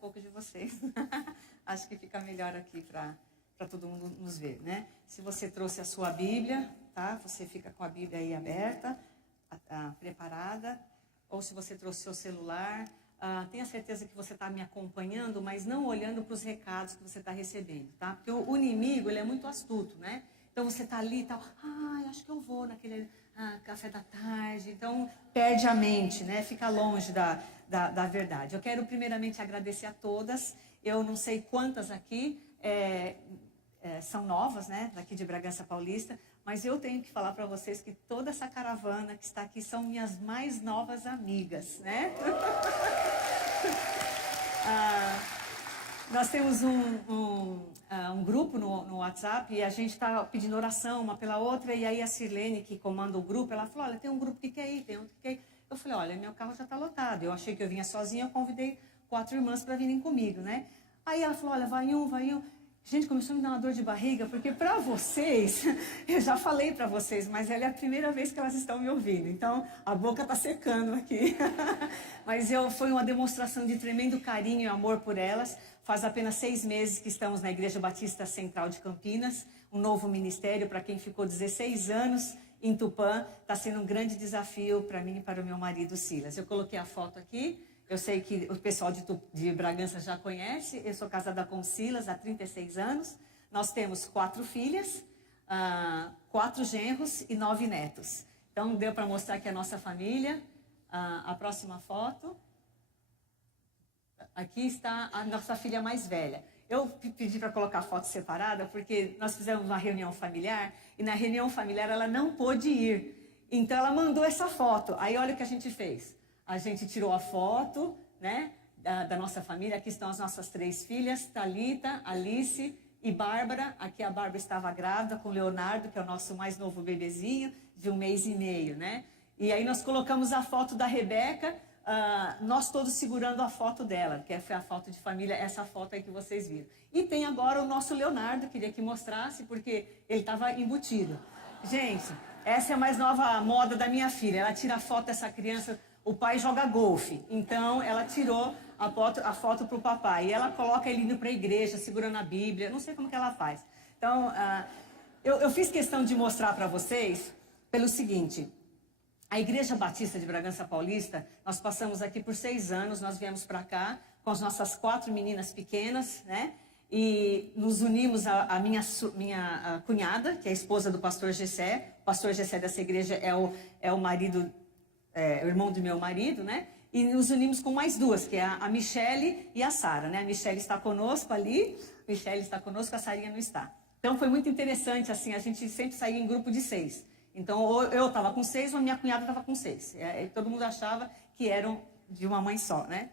pouco de vocês. Acho que fica melhor aqui para todo mundo nos ver, né? Se você trouxe a sua Bíblia, tá? Você fica com a Bíblia aí aberta, preparada. Ou se você trouxe seu celular, tenha certeza que você está me acompanhando, mas não olhando para os recados que você está recebendo, tá? Porque o inimigo, ele é muito astuto, né? Então você está ali e tal, acho que eu vou naquele café da tarde. Então perde a mente, né? Fica longe da verdade. Eu quero primeiramente agradecer a todas. Eu não sei quantas aqui são novas, né? Daqui de Bragança Paulista. Mas eu tenho que falar para vocês que toda essa caravana que está aqui são minhas mais novas amigas, né? Nós temos um grupo no WhatsApp e a gente está pedindo oração uma pela outra. E aí a Sirlene, que comanda o grupo, ela falou, olha, tem um grupo que quer ir, tem outro que quer ir. Eu falei, olha, meu carro já está lotado. Eu achei que eu vinha sozinha, eu convidei 4 irmãs para virem comigo, né? Aí ela falou, olha, vai um. Gente, começou a me dar uma dor de barriga, porque para vocês, eu já falei para vocês, mas ela é a primeira vez que elas estão me ouvindo. Então, a boca está secando aqui. Mas foi uma demonstração de tremendo carinho e amor por elas. Faz apenas 6 meses que estamos na Igreja Batista Central de Campinas, um novo ministério para quem ficou 16 anos em Tupã. Está sendo um grande desafio para mim e para o meu marido Silas. Eu coloquei a foto aqui. Eu sei que o pessoal de Bragança já conhece. Eu sou casada com o Silas há 36 anos. Nós temos 4 filhas, 4 genros e 9 netos. Então, deu para mostrar aqui a nossa família. A próxima foto. Aqui está a nossa filha mais velha. Eu pedi para colocar a foto separada porque nós fizemos uma reunião familiar e na reunião familiar ela não pôde ir. Então, ela mandou essa foto. Aí, olha o que a gente fez. A gente tirou a foto, né, da nossa família. Aqui estão as nossas 3 filhas, Thalita, Alice e Bárbara. Aqui a Bárbara estava grávida com o Leonardo, que é o nosso mais novo bebezinho, de 1 mês e meio, né? E aí nós colocamos a foto da Rebeca, nós todos segurando a foto dela, que foi a foto de família, essa foto aí que vocês viram. E tem agora o nosso Leonardo, queria que mostrasse, porque ele estava embutido. Gente, essa é a mais nova moda da minha filha. Ela tira a foto dessa criança. O pai joga golfe, então ela tirou a foto para o papai. E ela coloca ele indo para a igreja, segurando a Bíblia. Não sei como que ela faz. Então, eu fiz questão de mostrar para vocês pelo seguinte. A Igreja Batista de Bragança Paulista, nós passamos aqui por 6 anos. Nós viemos para cá com as nossas 4 meninas pequenas, né? E nos unimos a minha cunhada, que é a esposa do pastor Gessé. O pastor Gessé dessa igreja é o marido... o irmão do meu marido, né? E nos unimos com mais 2, que é a Michele e a Sara, né? A Michele está conosco ali, a Michele está conosco, a Sarinha não está. Então foi muito interessante, assim, a gente sempre saía em grupo de 6. Então eu estava com 6 ou a minha cunhada estava com 6. E todo mundo achava que eram de uma mãe só, né?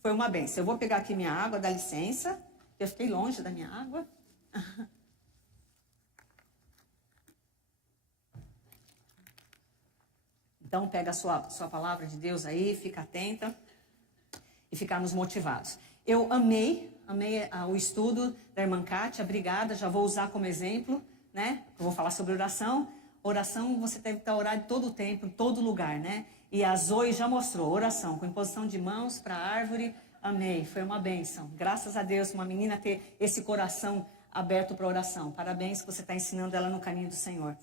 Foi uma bênção. Eu vou pegar aqui minha água, dá licença. Eu fiquei longe da minha água. Então, pega a sua palavra de Deus aí, fica atenta e ficarmos motivados. Eu amei o estudo da irmã Kátia, obrigada, já vou usar como exemplo, né? Eu vou falar sobre oração. Oração, você deve estar orando todo o tempo, em todo lugar, né? E a Zoe já mostrou, oração, com imposição de mãos para a árvore, amei, foi uma bênção. Graças a Deus, uma menina ter esse coração aberto para oração. Parabéns que você está ensinando ela no caminho do Senhor.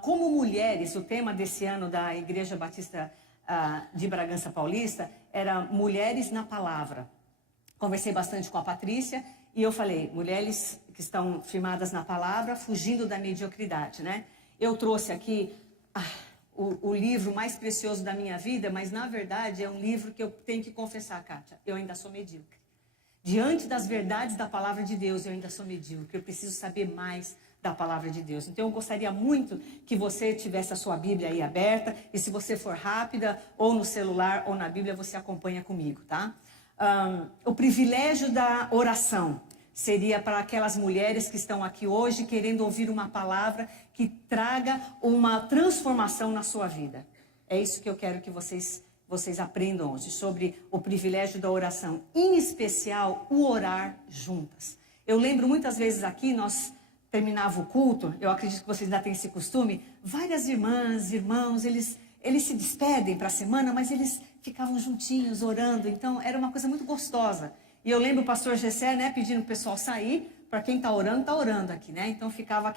Como mulheres, o tema desse ano da Igreja Batista de Bragança Paulista era Mulheres na Palavra. Conversei bastante com a Patrícia e eu falei, mulheres que estão firmadas na palavra, fugindo da mediocridade, né? Eu trouxe aqui o livro mais precioso da minha vida, mas na verdade é um livro que eu tenho que confessar, Kátia, eu ainda sou medíocre. Diante das verdades da palavra de Deus, eu ainda sou medíocre, eu preciso saber mais da palavra de Deus. Então eu gostaria muito que você tivesse a sua Bíblia aí aberta, e se você for rápida, ou no celular, ou na Bíblia, você acompanha comigo, tá? O privilégio da oração seria para aquelas mulheres que estão aqui hoje querendo ouvir uma palavra que traga uma transformação na sua vida. É isso que eu quero que vocês aprendam hoje, sobre o privilégio da oração, em especial o orar juntas. Eu lembro muitas vezes aqui, nós terminava o culto, eu acredito que vocês ainda têm esse costume, várias irmãs, irmãos, eles se despedem para a semana, mas eles ficavam juntinhos orando, então era uma coisa muito gostosa. E eu lembro o pastor Gessé, né, pedindo o pessoal sair, para quem está orando aqui, né? Então ficava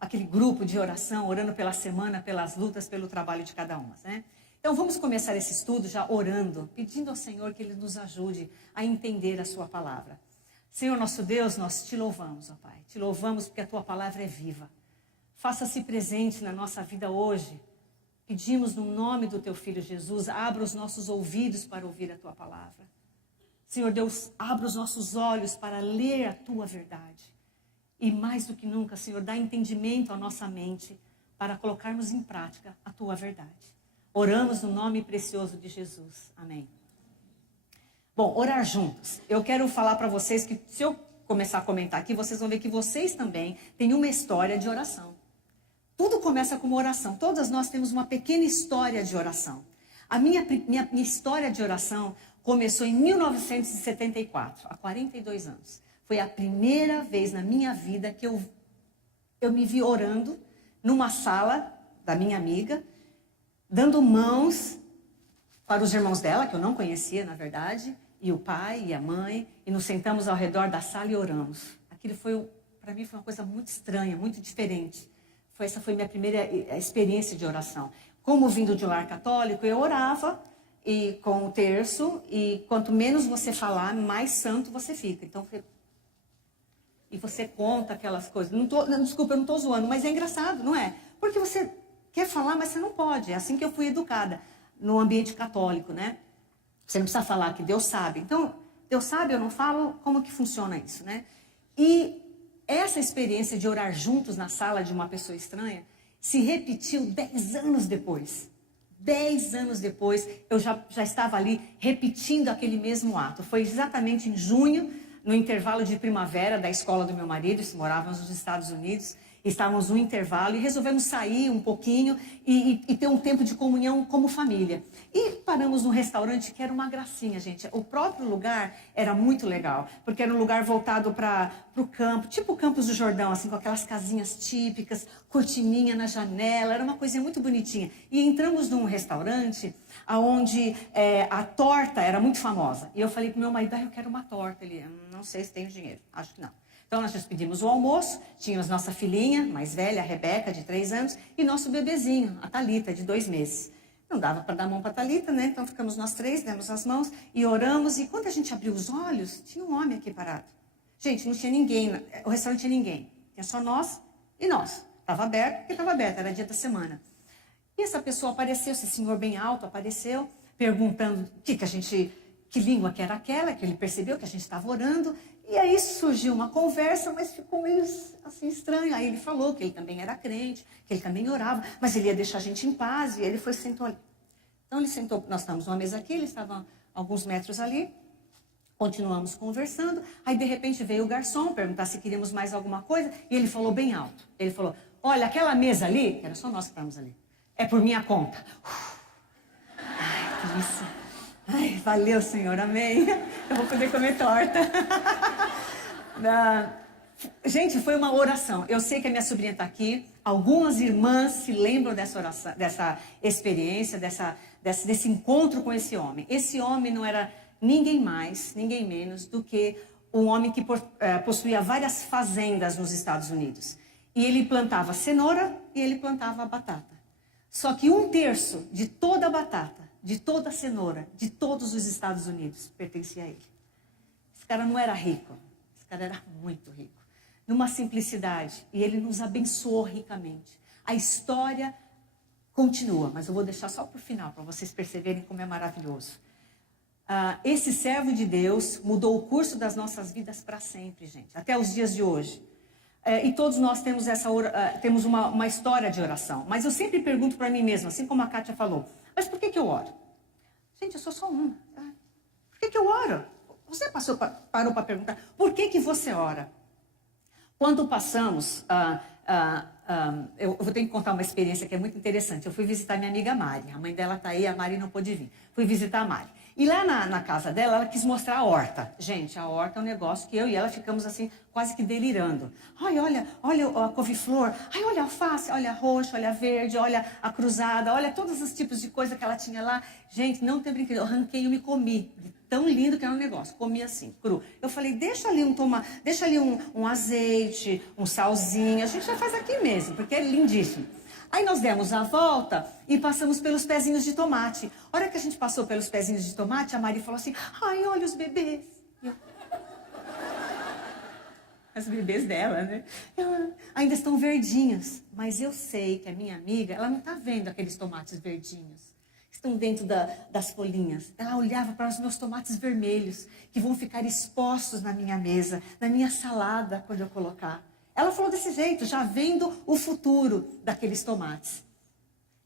aquele grupo de oração, orando pela semana, pelas lutas, pelo trabalho de cada uma, né? Então vamos começar esse estudo já orando, pedindo ao Senhor que Ele nos ajude a entender a sua palavra. Senhor nosso Deus, nós te louvamos, ó Pai. Te louvamos porque a tua palavra é viva. Faça-se presente na nossa vida hoje. Pedimos no nome do teu Filho Jesus, abra os nossos ouvidos para ouvir a tua palavra. Senhor Deus, abra os nossos olhos para ler a tua verdade. E mais do que nunca, Senhor, dá entendimento à nossa mente para colocarmos em prática a tua verdade. Oramos no nome precioso de Jesus. Amém. Bom, orar juntos. Eu quero falar para vocês que se eu começar a comentar aqui, vocês vão ver que vocês também têm uma história de oração. Tudo começa com uma oração. Todas nós temos uma pequena história de oração. A minha história de oração começou em 1974, há 42 anos. Foi a primeira vez na minha vida que eu me vi orando numa sala da minha amiga, dando mãos para os irmãos dela, que eu não conhecia, na verdade, e o pai e a mãe, e nos sentamos ao redor da sala e oramos. Aquilo para mim, foi uma coisa muito estranha, muito diferente. Essa foi minha primeira experiência de oração. Como vindo de um lar católico, eu orava e com o terço, e quanto menos você falar, mais santo você fica. Então, e você conta aquelas coisas. Desculpa, eu não estou zoando, mas é engraçado, não é? Porque você quer falar, mas você não pode. É assim que eu fui educada, no ambiente católico, né? Você não precisa falar que Deus sabe. Então, Deus sabe, eu não falo, como que funciona isso, né? E essa experiência de orar juntos na sala de uma pessoa estranha se repetiu 10 anos depois. 10 anos depois, eu já estava ali repetindo aquele mesmo ato. Foi exatamente em junho, no intervalo de primavera da escola do meu marido, morávamos nos Estados Unidos, estávamos no intervalo e resolvemos sair um pouquinho e ter um tempo de comunhão como família. E paramos num restaurante que era uma gracinha, gente. O próprio lugar era muito legal, porque era um lugar voltado para o campo, tipo o Campos do Jordão, assim, com aquelas casinhas típicas, cortininha na janela, era uma coisinha muito bonitinha. E entramos num restaurante onde a torta era muito famosa. E eu falei pro meu marido, eu quero uma torta. Ele, não sei se tenho dinheiro, acho que não. Então, nós despedimos o almoço, tínhamos nossa filhinha, mais velha, a Rebeca, de 3 anos, e nosso bebezinho, a Thalita, de 2 meses. Não dava para dar a mão para a Thalita, né? Então, ficamos nós 3, demos as mãos e oramos. E quando a gente abriu os olhos, tinha um homem aqui parado. Gente, não tinha ninguém, o restaurante não tinha ninguém. Tinha só nós e nós. Estava aberto, porque estava aberto, era dia da semana. E essa pessoa apareceu, esse senhor bem alto apareceu, perguntando que língua que era aquela, que ele percebeu que a gente estava orando. E aí surgiu uma conversa, mas ficou meio assim estranho. Aí ele falou que ele também era crente, que ele também orava, mas ele ia deixar a gente em paz. E ele foi sentou ali. Então ele sentou, nós estávamos numa mesa aqui, ele estava alguns metros ali. Continuamos conversando. Aí de repente veio o garçom perguntar se queríamos mais alguma coisa. E ele falou bem alto. Ele falou, olha, aquela mesa ali, que era só nós que estávamos ali, é por minha conta. Ai, que isso. Ai, valeu, Senhor, amém. Eu vou poder comer torta. Gente, foi uma oração. Eu sei que a minha sobrinha está aqui. Algumas irmãs se lembram dessa oração, dessa experiência, desse encontro com esse homem. Esse homem não era ninguém mais, ninguém menos do que um homem que possuía várias fazendas nos Estados Unidos. E ele plantava cenoura e ele plantava batata. Só que 1/3 de toda a batata, de toda a cenoura, de todos os Estados Unidos, pertencia a ele. Esse cara não era rico, esse cara era muito rico. Numa simplicidade, e ele nos abençoou ricamente. A história continua, mas eu vou deixar só para o final, para vocês perceberem como é maravilhoso. Esse servo de Deus mudou o curso das nossas vidas para sempre, gente, até os dias de hoje. E todos nós temos, temos uma história de oração. Mas eu sempre pergunto para mim mesma, assim como a Kátia falou, mas por que eu oro? Gente, eu sou só uma. Tá? Por que eu oro? Você parou para perguntar, por que você ora? Quando passamos, eu vou ter que contar uma experiência que é muito interessante. Eu fui visitar minha amiga Mari, a mãe dela está aí, a Mari não pôde vir. Fui visitar a Mari. E lá na casa dela, ela quis mostrar a horta. Gente, a horta é um negócio que eu e ela ficamos assim, quase que delirando. Ai, olha a couve-flor. Ai, olha a alface, olha a roxa, olha a verde, olha a cruzada, olha todos os tipos de coisa que ela tinha lá. Gente, não tem brincadeira, eu arranquei e me comi. tão lindo que era um negócio. Comia assim, cru. Eu falei, deixa ali um azeite, um salzinho. A gente já faz aqui mesmo, porque é lindíssimo. Aí nós demos a volta e passamos pelos pezinhos de tomate. A hora que a gente passou pelos pezinhos de tomate, a Mari falou assim, ai, olha os bebês. As bebês dela, né? Ainda estão verdinhos. Mas eu sei que a minha amiga, ela não está vendo aqueles tomates verdinhos. Estão dentro das folhinhas. Ela olhava para os meus tomates vermelhos, que vão ficar expostos na minha mesa, na minha salada, quando eu colocar. Ela falou desse jeito, já vendo o futuro daqueles tomates.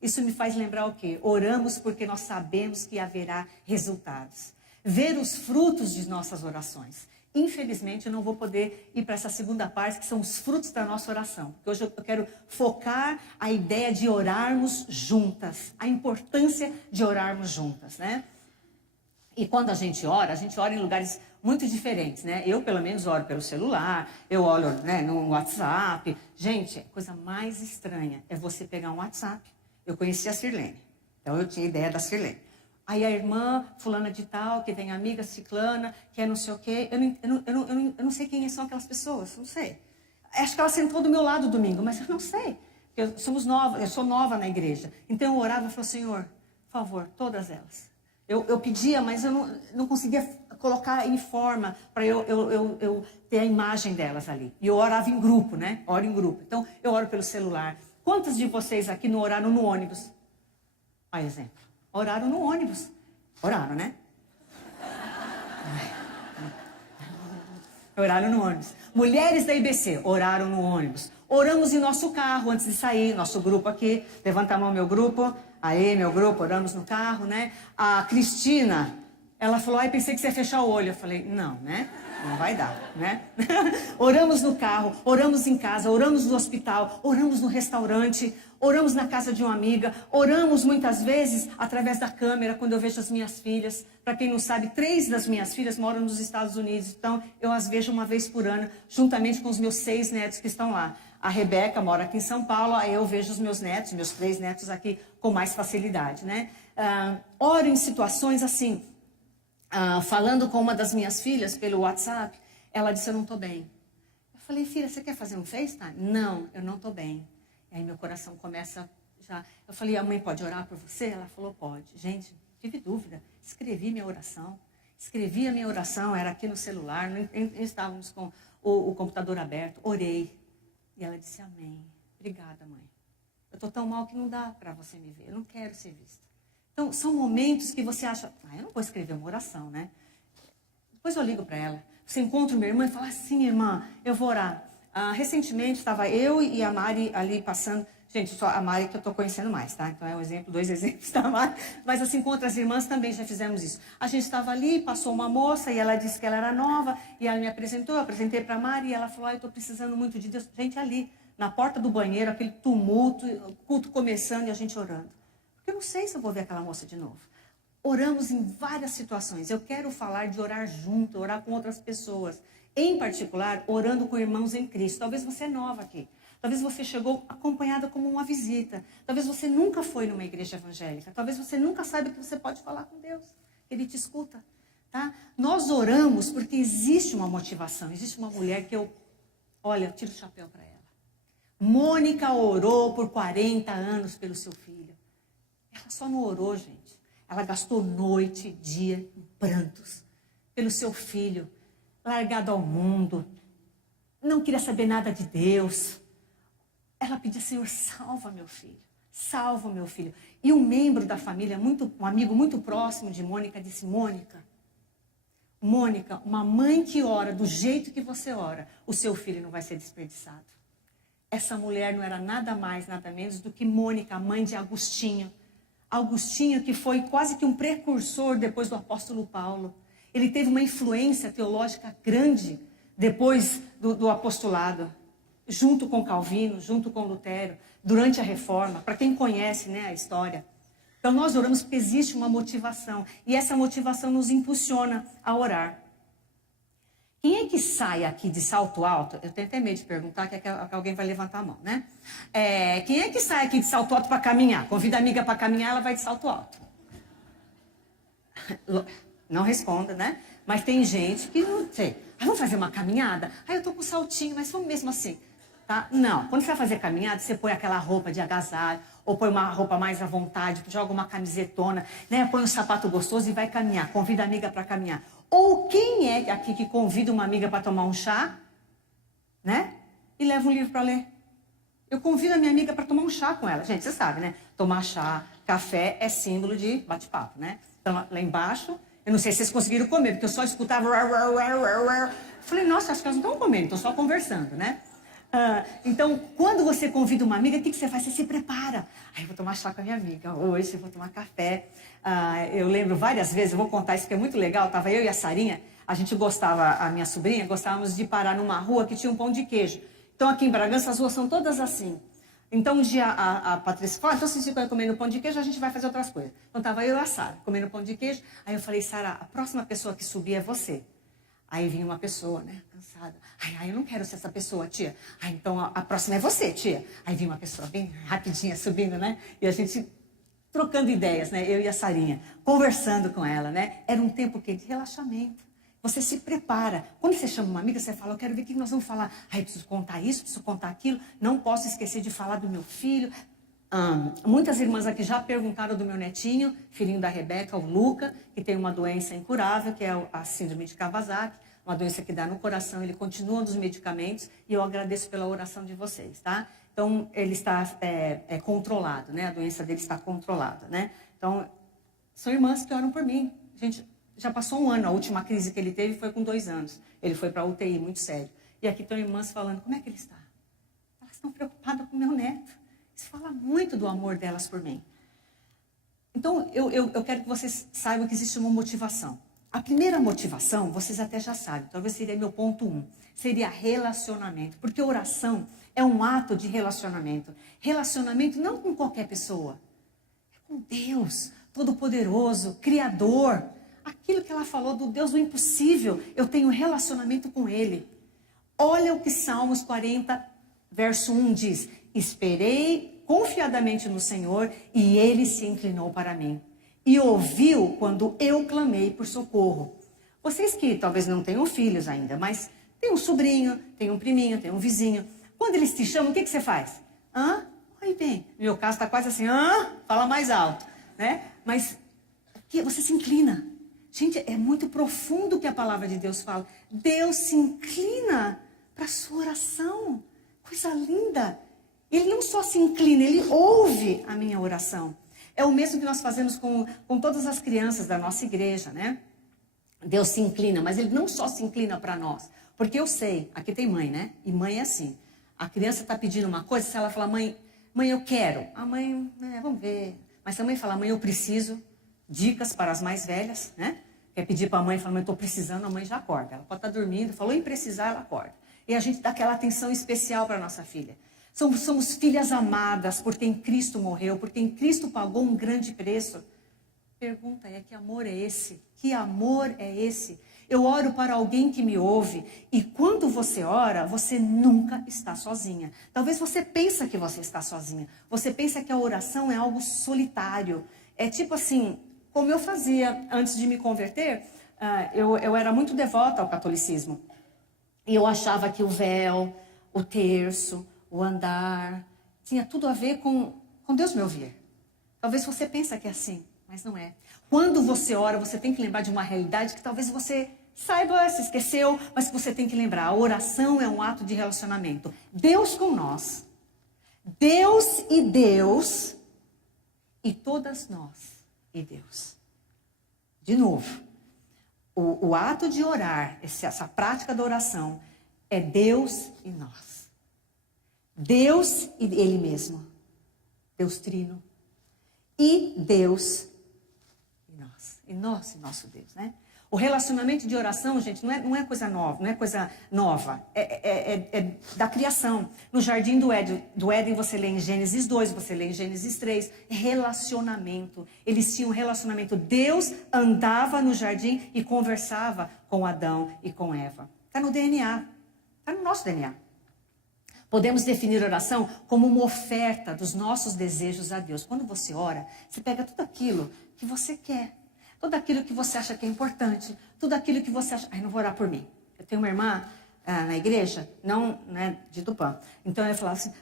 Isso me faz lembrar o quê? Oramos porque nós sabemos que haverá resultados. Ver os frutos de nossas orações. Infelizmente, eu não vou poder ir para essa segunda parte, que são os frutos da nossa oração. Porque hoje eu quero focar a ideia de orarmos juntas. A importância de orarmos juntas, né? E quando a gente ora em lugares muito diferentes, né? Eu, pelo menos, oro pelo celular, eu oro, né, no WhatsApp. Gente, a coisa mais estranha é você pegar um WhatsApp. Eu conheci a Sirlene, então eu tinha ideia da Sirlene. Aí a irmã fulana de tal, que tem amiga ciclana, que é não sei o quê. Eu não sei quem são aquelas pessoas, não sei. Acho que ela sentou do meu lado domingo, mas eu não sei. Eu sou nova na igreja. Então eu orava e falava, Senhor, por favor, todas elas. Eu pedia, mas eu não conseguia colocar em forma para eu ter a imagem delas ali. E eu orava em grupo, né? Oro em grupo. Então eu oro pelo celular. Quantos de vocês aqui não oraram no ônibus? Por exemplo. Oraram no ônibus. Oraram, né? Oraram no ônibus. Mulheres da IBC, oraram no ônibus. Oramos em nosso carro antes de sair, nosso grupo aqui. Levanta a mão, meu grupo. Aí, meu grupo, oramos no carro, né? A Cristina, ela falou, ai, pensei que você ia fechar o olho. Eu falei, não, né? Não vai dar, né? Oramos no carro, oramos em casa, oramos no hospital, oramos no restaurante, oramos na casa de uma amiga, oramos muitas vezes através da câmera, quando eu vejo as minhas filhas. Para quem não sabe, 3 das minhas filhas moram nos Estados Unidos, então eu as vejo uma vez por ano, juntamente com os meus 6 netos que estão lá. A Rebeca mora aqui em São Paulo, aí eu vejo os meus netos, meus 3 netos aqui com mais facilidade, né? Oro em situações assim. Falando com uma das minhas filhas pelo WhatsApp, ela disse, eu não estou bem. Eu falei, filha, você quer fazer um FaceTime? Não, eu não estou bem. E aí meu coração começa já... Eu falei, a mãe pode orar por você? Ela falou, pode. Gente, tive dúvida. Escrevi minha oração. Escrevi a minha oração, era aqui no celular, estávamos com o computador aberto. Orei. E ela disse, amém. Obrigada, mãe. Eu estou tão mal que não dá para você me ver. Eu não quero ser vista. Então, são momentos que você acha, eu não vou escrever uma oração, né? Depois eu ligo para ela. Você encontra minha irmã e fala, sim, irmã, eu vou orar. Recentemente, estava eu e a Mari ali passando. Gente, só a Mari que eu estou conhecendo mais, tá? Então, é um exemplo, 2 exemplos da Mari. Mas, assim, com outras irmãs também já fizemos isso. A gente estava ali, passou uma moça e ela disse que ela era nova. E ela me apresentou, eu apresentei para a Mari e ela falou, eu estou precisando muito de Deus. Gente, ali, na porta do banheiro, aquele tumulto, o culto começando e a gente orando. Eu não sei se eu vou ver aquela moça de novo. Oramos em várias situações. Eu quero falar de orar junto, orar com outras pessoas. Em particular, orando com irmãos em Cristo. Talvez você é nova aqui. Talvez você chegou acompanhada como uma visita. Talvez você nunca foi numa igreja evangélica. Talvez você nunca saiba que você pode falar com Deus. Ele te escuta. Tá? Nós oramos porque existe uma motivação. Existe uma mulher que eu tiro o chapéu para ela. Mônica orou por 40 anos pelo seu filho. Ela só não orou, gente. Ela gastou noite e dia em prantos pelo seu filho, largado ao mundo. Não queria saber nada de Deus. Ela pedia, Senhor, salva meu filho. Salva meu filho. E um membro da família, um amigo muito próximo de Mônica, disse, Mônica, uma mãe que ora do jeito que você ora, o seu filho não vai ser desperdiçado. Essa mulher não era nada mais, nada menos do que Mônica, a mãe de Agostinho. Agostinho, que foi quase que um precursor depois do apóstolo Paulo. Ele teve uma influência teológica grande depois do apostolado, junto com Calvino, junto com Lutero, durante a Reforma, para quem conhece, né, a história. Então nós oramos porque existe uma motivação, e essa motivação nos impulsiona a orar. Quem é que sai aqui de salto alto? Eu tenho até medo de perguntar, que alguém vai levantar a mão, né? Quem é que sai aqui de salto alto para caminhar? Convida a amiga para caminhar, ela vai de salto alto. Não responda, né? Mas tem gente que não sei. Vamos fazer uma caminhada? Eu tô com saltinho, mas vamos mesmo assim. Tá? Não. Quando você vai fazer caminhada, você põe aquela roupa de agasalho, ou põe uma roupa mais à vontade, joga uma camisetona, né? Põe um sapato gostoso e vai caminhar. Convida a amiga para caminhar. Ou quem é aqui que convida uma amiga para tomar um chá, né? E leva um livro para ler. Eu convido a minha amiga para tomar um chá com ela. Gente, você sabe, né? Tomar chá, café é símbolo de bate-papo, né? Então, lá embaixo, eu não sei se vocês conseguiram comer, porque eu só escutava... Falei, nossa, acho que elas não estão comendo, estão só conversando, né? Então, quando você convida uma amiga, o que você faz? Você se prepara. Eu vou tomar chá com a minha amiga, hoje eu vou tomar café. Eu lembro várias vezes, eu vou contar isso que é muito legal, estava eu e a Sarinha, a gente gostava, a minha sobrinha, gostávamos de parar numa rua que tinha um pão de queijo. Então, aqui em Bragança, as ruas são todas assim. Então, um dia a Patrícia falou, então, se você ficam comendo pão de queijo, a gente vai fazer outras coisas. Então, estava eu e a Sara comendo pão de queijo. Aí eu falei, Sara, a próxima pessoa que subir é você. Aí vinha uma pessoa, né, cansada. Eu não quero ser essa pessoa, tia. Então, a próxima é você, tia. Aí vinha uma pessoa bem rapidinha subindo, né? E a gente trocando ideias, né? Eu e a Sarinha, conversando com ela, né? Era um tempo de relaxamento. Você se prepara. Quando você chama uma amiga, você fala, eu quero ver o que nós vamos falar. Preciso contar isso, preciso contar aquilo. Não posso esquecer de falar do meu filho. Muitas irmãs aqui já perguntaram do meu netinho, filhinho da Rebeca, o Luca, que tem uma doença incurável, que é a síndrome de Kawasaki, uma doença que dá no coração, ele continua nos medicamentos, e eu agradeço pela oração de vocês, tá? Então, ele está controlado, né? A doença dele está controlada, né? Então, são irmãs que oram por mim. Gente, já passou um ano, a última crise que ele teve foi com 2 anos. Ele foi para a UTI, muito sério. E aqui estão irmãs falando, como é que ele está? Elas estão preocupadas com o meu neto. Isso fala muito do amor delas por mim. Então, eu quero que vocês saibam que existe uma motivação. A primeira motivação, vocês até já sabem, talvez seria meu ponto 1, seria relacionamento. Porque oração é um ato de relacionamento. Relacionamento não com qualquer pessoa, é com Deus, Todo-Poderoso, Criador. Aquilo que ela falou do Deus do impossível, eu tenho relacionamento com Ele. Olha o que Salmos 40, verso 1 diz, esperei confiadamente no Senhor e Ele se inclinou para mim. E ouviu quando eu clamei por socorro. Vocês que talvez não tenham filhos ainda, mas tem um sobrinho, tem um priminho, tem um vizinho. Quando eles te chamam, o que você faz? Oi, bem. No meu caso está quase assim, fala mais alto, né? Mas você se inclina. Gente, é muito profundo o que a palavra de Deus fala. Deus se inclina para a sua oração. Coisa linda. Ele não só se inclina, ele ouve a minha oração. É o mesmo que nós fazemos com todas as crianças da nossa igreja, né? Deus se inclina, mas ele não só se inclina para nós. Porque eu sei, aqui tem mãe, né? E mãe é assim. A criança está pedindo uma coisa, se ela falar, mãe, eu quero. A mãe, vamos ver. Mas se a mãe falar, mãe, eu preciso, dicas para as mais velhas, né? Quer pedir para a mãe, fala, mãe, eu estou precisando, a mãe já acorda. Ela pode estar dormindo, falou em precisar, ela acorda. E a gente dá aquela atenção especial para a nossa filha. Somos filhas amadas por quem Cristo morreu, por quem Cristo pagou um grande preço. Pergunta é, que amor é esse? Que amor é esse? Eu oro para alguém que me ouve e quando você ora, você nunca está sozinha. Talvez você pense que você está sozinha. Você pensa que a oração é algo solitário. É tipo assim, como eu fazia antes de me converter, eu era muito devota ao catolicismo. E eu achava que o véu, o terço, o andar, tinha tudo a ver com Deus me ouvir. Talvez você pense que é assim, mas não é. Quando você ora, você tem que lembrar de uma realidade que talvez você saiba, se esqueceu, mas que você tem que lembrar. A oração é um ato de relacionamento. Deus com nós, Deus e todas nós e Deus. De novo, o ato de orar, essa prática da oração, é Deus e nós. Deus e Ele mesmo. Deus Trino. E Deus e nós. E nós e nosso Deus, né? O relacionamento de oração, gente, não é coisa nova, não é coisa nova. É da criação. No jardim do Éden, você lê em Gênesis 2, você lê em Gênesis 3. É relacionamento. Eles tinham um relacionamento. Deus andava no jardim e conversava com Adão e com Eva. Está no DNA. Está no nosso DNA. Podemos definir oração como uma oferta dos nossos desejos a Deus. Quando você ora, você pega tudo aquilo que você quer. Tudo aquilo que você acha que é importante, tudo aquilo que você acha... Ai, não vou orar por mim. Eu tenho uma irmã na igreja, não né, de Tupã. Então eu falava assim,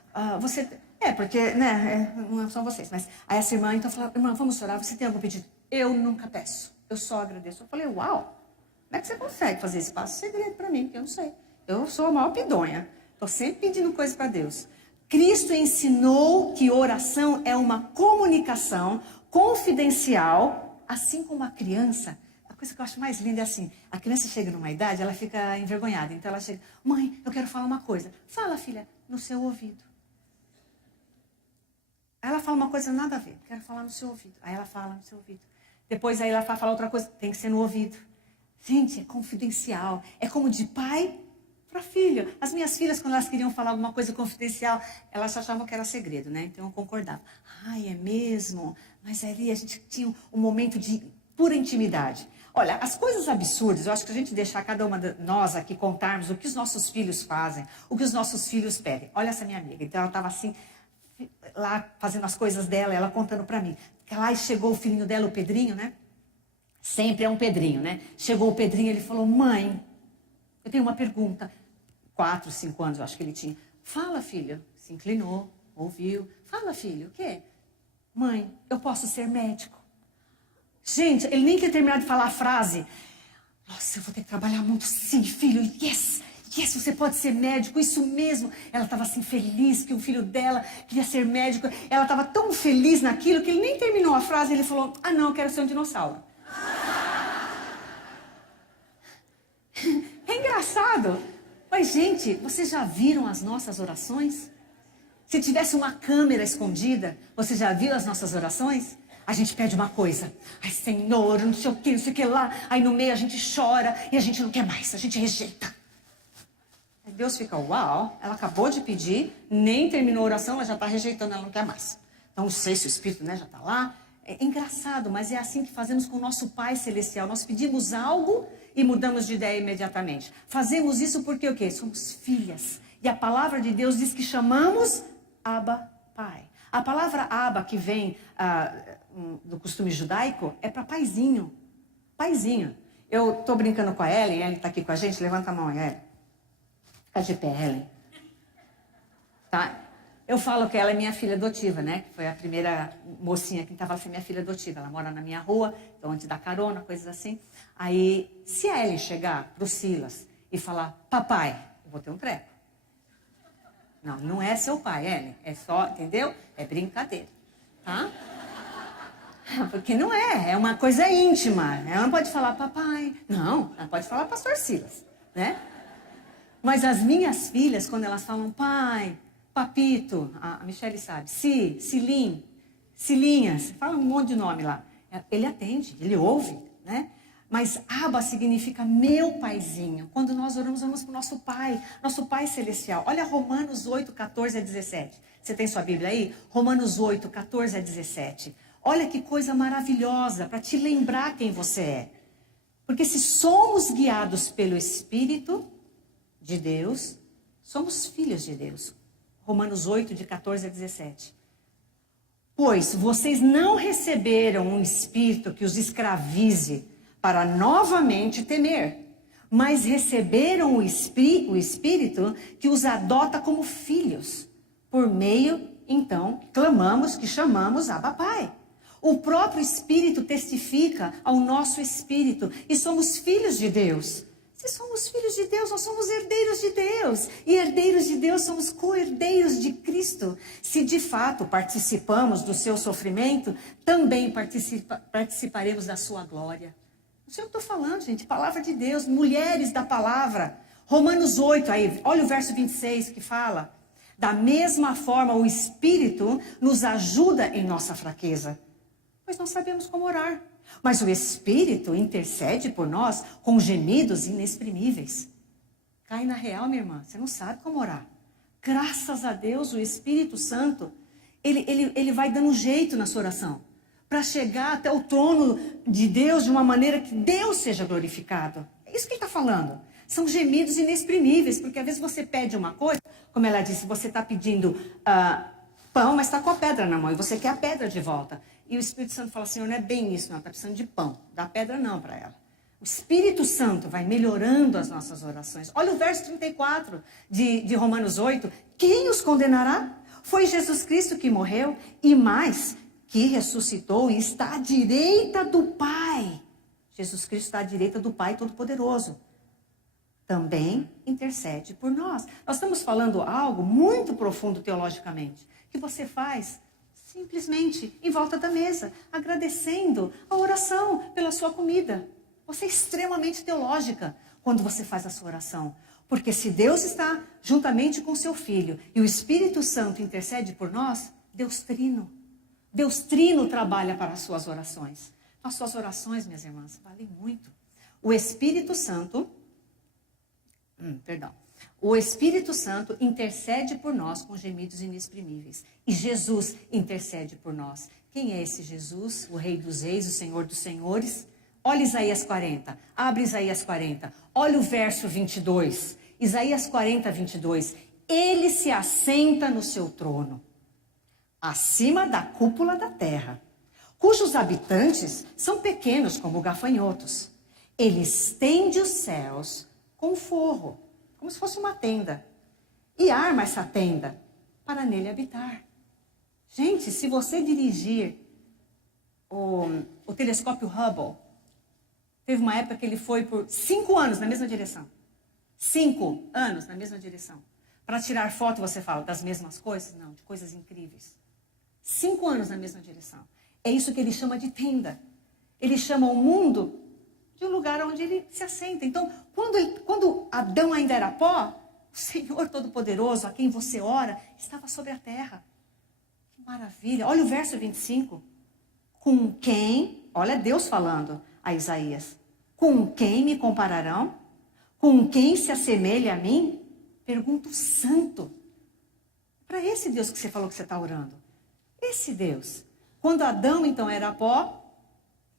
você... porque né, não são vocês, mas... Aí essa irmã então falava, irmã, vamos orar, você tem algum pedido? Eu nunca peço, eu só agradeço. Eu falei, uau, como é que você consegue fazer esse passo? Segredo para mim, que eu não sei. Eu sou a maior pidonha, estou sempre pedindo coisa para Deus. Cristo ensinou que oração é uma comunicação confidencial, assim como a criança. A coisa que eu acho mais linda é assim, a criança chega numa idade, ela fica envergonhada. Então ela chega, mãe, eu quero falar uma coisa. Fala, filha, no seu ouvido. Aí ela fala uma coisa nada a ver, quero falar no seu ouvido. Aí ela fala no seu ouvido. Depois aí ela fala outra coisa, tem que ser no ouvido. Gente, é confidencial, é como de pai para filho. As minhas filhas, quando elas queriam falar alguma coisa confidencial, elas achavam que era segredo, né? Então eu concordava. Ai, é mesmo? Mas ali a gente tinha um momento de pura intimidade. Olha, as coisas absurdas, eu acho que a gente deixar cada uma de nós aqui contarmos o que os nossos filhos fazem, o que os nossos filhos pedem. Olha essa minha amiga, então ela estava assim, lá fazendo as coisas dela, ela contando para mim. Lá chegou o filhinho dela, o Pedrinho, né? Sempre é um Pedrinho, né? Chegou o Pedrinho, ele falou, mãe, eu tenho uma pergunta. 4, 5 anos, eu acho que ele tinha. Fala, filho. Se inclinou, ouviu. Fala, filho, o quê? Mãe, eu posso ser médico. Gente, ele nem tinha terminado de falar a frase. Nossa, eu vou ter que trabalhar muito. Sim, filho, yes, você pode ser médico, isso mesmo. Ela estava assim feliz que o filho dela queria ser médico. Ela estava tão feliz naquilo que ele nem terminou a frase. Ele falou, não, eu quero ser um dinossauro. É engraçado. Mas, gente, vocês já viram as nossas orações? Se tivesse uma câmera escondida, você já viu as nossas orações? A gente pede uma coisa. Ai, Senhor, não sei o que, não sei o que lá. Aí no meio a gente chora e a gente não quer mais, a gente rejeita. Aí Deus fica, uau, ela acabou de pedir, nem terminou a oração, ela já está rejeitando, ela não quer mais. Então, não sei se o Espírito já está lá. É engraçado, mas é assim que fazemos com o nosso Pai Celestial. Nós pedimos algo e mudamos de ideia imediatamente. Fazemos isso porque o quê? Somos filhas. E a palavra de Deus diz que chamamos Abba, Pai. A palavra Abba, que vem do costume judaico, é para paizinho. Paizinho. Eu estou brincando com a Ellen está aqui com a gente, levanta a mão, Ellen. Fica de pé, Ellen. Tá? Eu falo que ela é minha filha adotiva, né? Que foi a primeira mocinha que estava sendo minha filha adotiva. Ela mora na minha rua, então antes da carona, coisas assim. Aí, se a Ellen chegar pro Silas e falar, papai, eu vou ter um treco. Não, não é seu pai, Ellen. É só, entendeu? É brincadeira, tá? Porque não é uma coisa íntima. Ela não pode falar, papai. Não, ela pode falar pastor Silas, né? Mas as minhas filhas, quando elas falam, pai... Papito, a Michele sabe, Cilim, Cilinhas, fala um monte de nome lá. Ele atende, ele ouve, né? Mas Abba significa meu paizinho. Quando nós oramos, vamos para o nosso Pai Celestial. Olha Romanos 8, 14 a 17. Você tem sua Bíblia aí? Romanos 8, 14 a 17. Olha que coisa maravilhosa para te lembrar quem você é. Porque se somos guiados pelo Espírito de Deus, somos filhos de Deus. Romanos 8, de 14 a 17. Pois vocês não receberam um espírito que os escravize para novamente temer, mas receberam o espírito que os adota como filhos. Por meio, então, clamamos que chamamos Abba Pai. O próprio Espírito testifica ao nosso espírito e somos filhos de Deus. Se somos filhos de Deus, nós somos herdeiros de Deus. E herdeiros de Deus, somos co-herdeiros de Cristo. Se de fato participamos do seu sofrimento, também participaremos da sua glória. Não sei o que eu estou falando, gente. Palavra de Deus, mulheres da palavra. Romanos 8, aí, olha o verso 26 que fala. Da mesma forma, o Espírito nos ajuda em nossa fraqueza, pois não sabemos como orar. Mas o Espírito intercede por nós com gemidos inexprimíveis. Cai na real, minha irmã, você não sabe como orar. Graças a Deus, o Espírito Santo, ele vai dando um jeito na sua oração. Para chegar até o trono de Deus de uma maneira que Deus seja glorificado. É isso que ele está falando. São gemidos inexprimíveis, porque às vezes você pede uma coisa, como ela disse, você está pedindo pão, mas está com a pedra na mão, e você quer a pedra de volta. e o Espírito Santo fala, Senhor, não é bem isso, não, está precisando de pão. Dá pedra não para ela. O Espírito Santo vai melhorando as nossas orações. Olha o verso 34 de Romanos 8. Quem os condenará? Foi Jesus Cristo que morreu e mais, que ressuscitou e está à direita do Pai. Jesus Cristo está à direita do Pai Todo-Poderoso. Também intercede por nós. Nós estamos falando algo muito profundo teologicamente, que você faz simplesmente em volta da mesa, agradecendo a oração pela sua comida. Você é extremamente teológica quando você faz a sua oração. Porque se Deus está juntamente com seu Filho e o Espírito Santo intercede por nós, Deus Trino trabalha para as suas orações. As suas orações, minhas irmãs, valem muito. O Espírito Santo intercede por nós com gemidos inexprimíveis. E Jesus intercede por nós. Quem é esse Jesus? O Rei dos Reis, o Senhor dos Senhores? Olha Isaías 40. Abre Isaías 40. Olha o verso 22. Isaías 40, 22. Ele se assenta no seu trono, acima da cúpula da terra, cujos habitantes são pequenos como gafanhotos. Ele estende os céus com forro, como se fosse uma tenda, e arma essa tenda para nele habitar. Gente, se você dirigir o telescópio Hubble, teve uma época que ele foi por 5 anos na mesma direção. 5 anos na mesma direção. Para tirar foto, você fala das mesmas coisas? Não, de coisas incríveis. 5 anos na mesma direção. É isso que ele chama de tenda. Ele chama o mundo de um lugar onde ele se assenta. Então, quando Adão ainda era pó, o Senhor Todo-Poderoso, a quem você ora, estava sobre a terra. Que maravilha. Olha o verso 25. Com quem, olha Deus falando a Isaías, com quem me compararão? Com quem se assemelha a mim? Pergunta o santo. Para esse Deus que você falou que você está orando. Esse Deus. Quando Adão, então, era pó,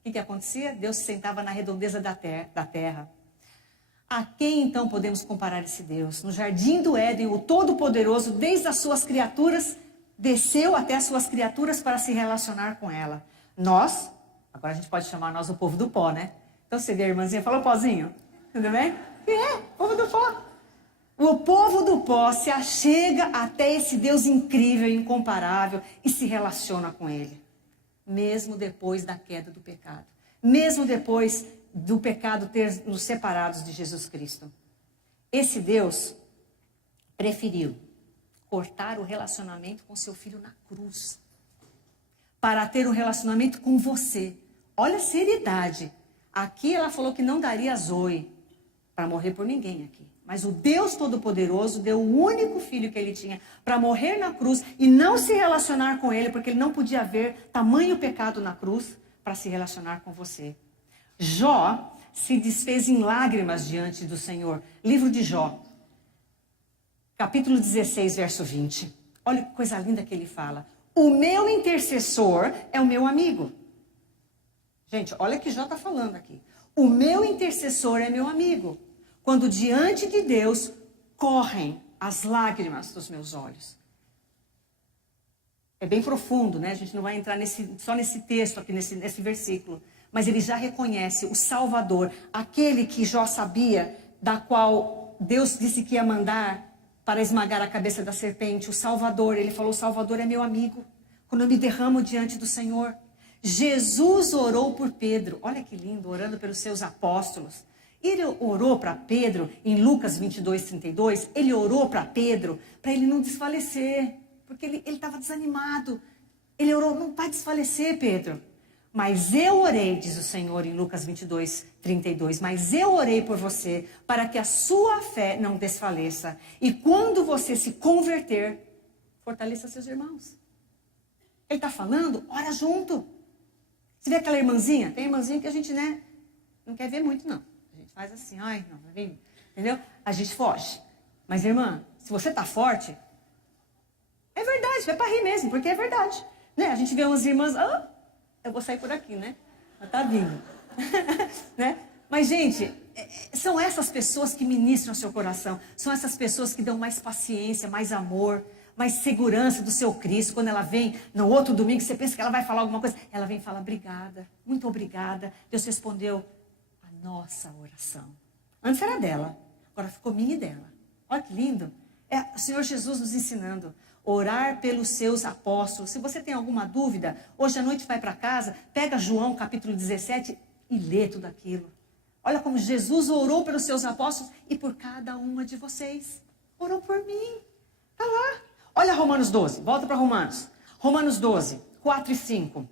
o que acontecia? Deus se sentava na redondeza da terra. A quem, então, podemos comparar esse Deus? No jardim do Éden, o Todo-Poderoso, desde as suas criaturas, desceu até as suas criaturas para se relacionar com ela. Nós, agora a gente pode chamar nós o povo do pó, né? Então você vê a irmãzinha, falou pozinho? Tudo bem? Povo do pó. O povo do pó se achega até esse Deus incrível, incomparável e se relaciona com ele. Mesmo depois da queda do pecado. Mesmo depois do pecado ter nos separados de Jesus Cristo. Esse Deus preferiu cortar o relacionamento com seu filho na cruz. Para ter um relacionamento com você. Olha a seriedade. Aqui ela falou que não daria a Zoe para morrer por ninguém aqui. Mas o Deus Todo-Poderoso deu o único filho que ele tinha para morrer na cruz e não se relacionar com ele, porque ele não podia ver tamanho pecado na cruz para se relacionar com você. Jó se desfez em lágrimas diante do Senhor. Livro de Jó, capítulo 16, verso 20. Olha que coisa linda que ele fala. O meu intercessor é o meu amigo. Gente, olha o que Jó está falando aqui. O meu intercessor é meu amigo. Quando diante de Deus correm as lágrimas dos meus olhos. É bem profundo, né? A gente não vai entrar só nesse texto aqui, nesse versículo. Mas ele já reconhece o Salvador, aquele que Jó sabia, da qual Deus disse que ia mandar para esmagar a cabeça da serpente. O Salvador, ele falou, o Salvador é meu amigo. Quando eu me derramo diante do Senhor. Jesus orou por Pedro. Olha que lindo, orando pelos seus apóstolos. Ele orou para Pedro, em Lucas 22, 32, ele orou para Pedro, para ele não desfalecer, porque ele estava desanimado. Ele orou, não vai desfalecer, Pedro. Mas eu orei, diz o Senhor em Lucas 22, 32, mas eu orei por você, para que a sua fé não desfaleça. E quando você se converter, fortaleça seus irmãos. Ele está falando, ora junto. Você vê aquela irmãzinha? Tem irmãzinha que a gente, né, não quer ver muito, não. Faz assim, ai, não, vem, entendeu? A gente foge. Mas, irmã, se você tá forte, é verdade, vai para rir mesmo, porque é verdade. Né? A gente vê umas irmãs, eu vou sair por aqui, né? Ela tá vindo. Né? Mas, gente, são essas pessoas que ministram o seu coração. São essas pessoas que dão mais paciência, mais amor, mais segurança do seu Cristo. Quando ela vem no outro domingo, você pensa que ela vai falar alguma coisa, ela vem falar, obrigada, muito obrigada. Deus respondeu a nossa oração. Antes era dela, agora ficou minha e dela. Olha que lindo. É o Senhor Jesus nos ensinando. Orar pelos seus apóstolos. Se você tem alguma dúvida, hoje à noite vai para casa, pega João capítulo 17 e lê tudo aquilo. Olha como Jesus orou pelos seus apóstolos e por cada uma de vocês. Orou por mim. Está lá. Olha Romanos 12. Volta para Romanos. Romanos 12, 4 e 5.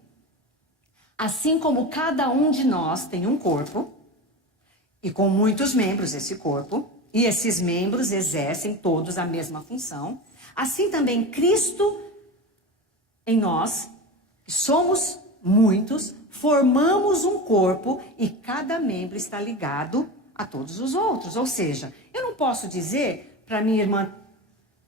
Assim como cada um de nós tem um corpo, e com muitos membros esse corpo, e esses membros exercem todos a mesma função, assim também Cristo em nós, que somos muitos, formamos um corpo e cada membro está ligado a todos os outros. Ou seja, eu não posso dizer para minha irmã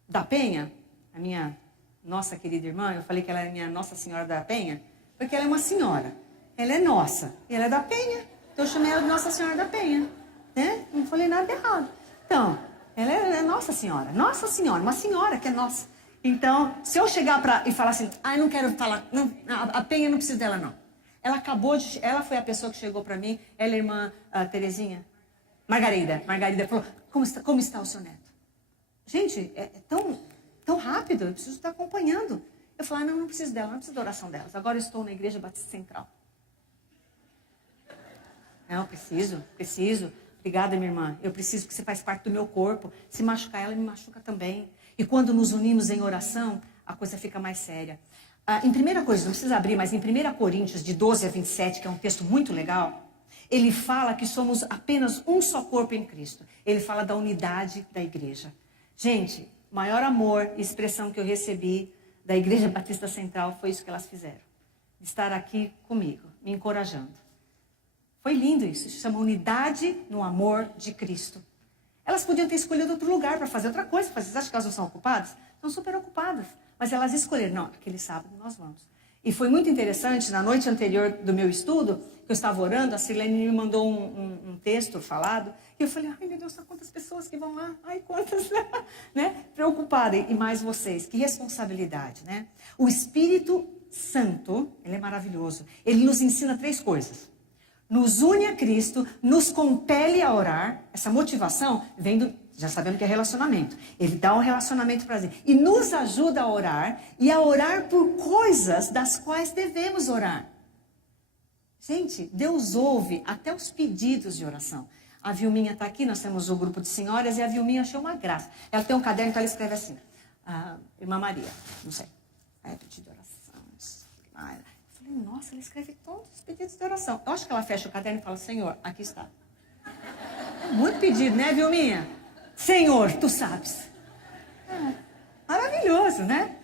da Penha, a minha nossa querida irmã, eu falei que ela é minha Nossa Senhora da Penha, porque ela é uma senhora. Ela é nossa e ela é da Penha. Então eu chamei ela de Nossa Senhora da Penha. Né? Não falei nada errado. Então, ela é Nossa Senhora, uma senhora que é nossa. Então, se eu chegar e falar assim, eu não quero falar, não, a Penha não precisa dela, não. Ela foi a pessoa que chegou para mim, ela é a irmã Terezinha, Margarida falou, como está o seu neto? Gente, é tão rápido, eu preciso estar acompanhando. Eu falei, não preciso dela, não preciso da oração delas. Agora eu estou na Igreja Batista Central. Não, preciso. Obrigada, minha irmã. Eu preciso, porque você faz parte do meu corpo. Se machucar ela, me machuca também. E quando nos unimos em oração, a coisa fica mais séria. Em 1 Coríntios, não precisa abrir, mas em 1 Coríntios, de 12 a 27, que é um texto muito legal, ele fala que somos apenas um só corpo em Cristo. Ele fala da unidade da igreja. Gente, maior amor e expressão que eu recebi da Igreja Batista Central foi isso que elas fizeram. Estar aqui comigo, me encorajando. Foi lindo isso, se chama unidade no amor de Cristo. Elas podiam ter escolhido outro lugar para fazer outra coisa. Vocês acham que elas não são ocupadas? Estão super ocupadas. Mas elas escolheram, não, aquele sábado nós vamos. E foi muito interessante, na noite anterior do meu estudo, que eu estava orando, a Silene me mandou um texto falado, e eu falei, ai meu Deus, quantas pessoas que vão lá, ai quantas, né? Preocupada, e mais vocês, que responsabilidade, né? O Espírito Santo, ele é maravilhoso, ele nos ensina 3 coisas. Nos une a Cristo, nos compele a orar. Essa motivação vem já sabemos que é relacionamento. Ele dá um relacionamento para gente. E nos ajuda a orar e a orar por coisas das quais devemos orar. Gente, Deus ouve até os pedidos de oração. A Vilminha está aqui, nós temos o grupo de senhoras e a Vilminha achou uma graça. Ela tem um caderno que ela escreve assim. Irmã Maria, não sei. Pedido de oração. Eu falei, nossa, ela escreve todos os pedidos de oração. Eu acho que ela fecha o caderno e fala, Senhor, aqui está. Muito pedido, né, Vilminha? Senhor, tu sabes. Maravilhoso, né?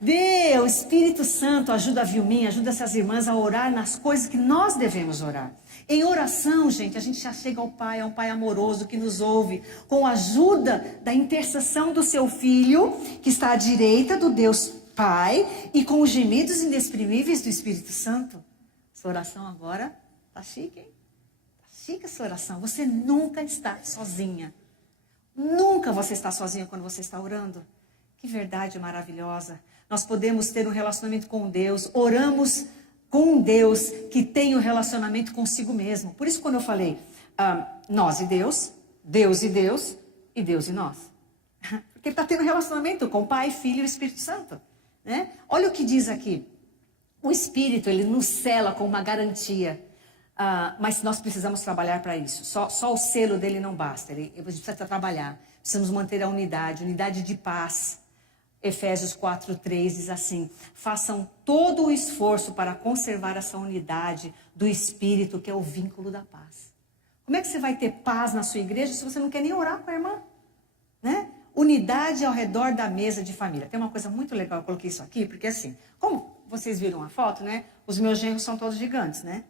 Deus, Espírito Santo, ajuda a Vilminha, ajuda essas irmãs a orar nas coisas que nós devemos orar. Em oração, gente, a gente já chega ao Pai, é um Pai amoroso que nos ouve, com a ajuda da intercessão do seu Filho, que está à direita do Deus Pai, e com os gemidos inexprimíveis do Espírito Santo. Sua oração agora tá chique, hein? Tá chique a sua oração. Você nunca está sozinha. Nunca você está sozinha quando você está orando. Que verdade maravilhosa. Nós podemos ter um relacionamento com Deus. Oramos com um Deus que tem um relacionamento consigo mesmo. Por isso quando eu falei nós e Deus, Deus e Deus e Deus e nós. Porque ele está tendo um relacionamento com o Pai, Filho e o Espírito Santo. Né? Olha o que diz aqui. O Espírito, ele nos sela com uma garantia. Mas nós precisamos trabalhar para isso. Só o selo dele não basta. A gente precisa trabalhar. Precisamos manter a unidade de paz. Efésios 4:3 diz assim: façam todo o esforço para conservar essa unidade do Espírito, que é o vínculo da paz. Como é que você vai ter paz na sua igreja se você não quer nem orar com a irmã? Né? Unidade ao redor da mesa de família. Tem uma coisa muito legal, eu coloquei isso aqui, porque assim, como vocês viram a foto, né? Os meus genros são todos gigantes, né?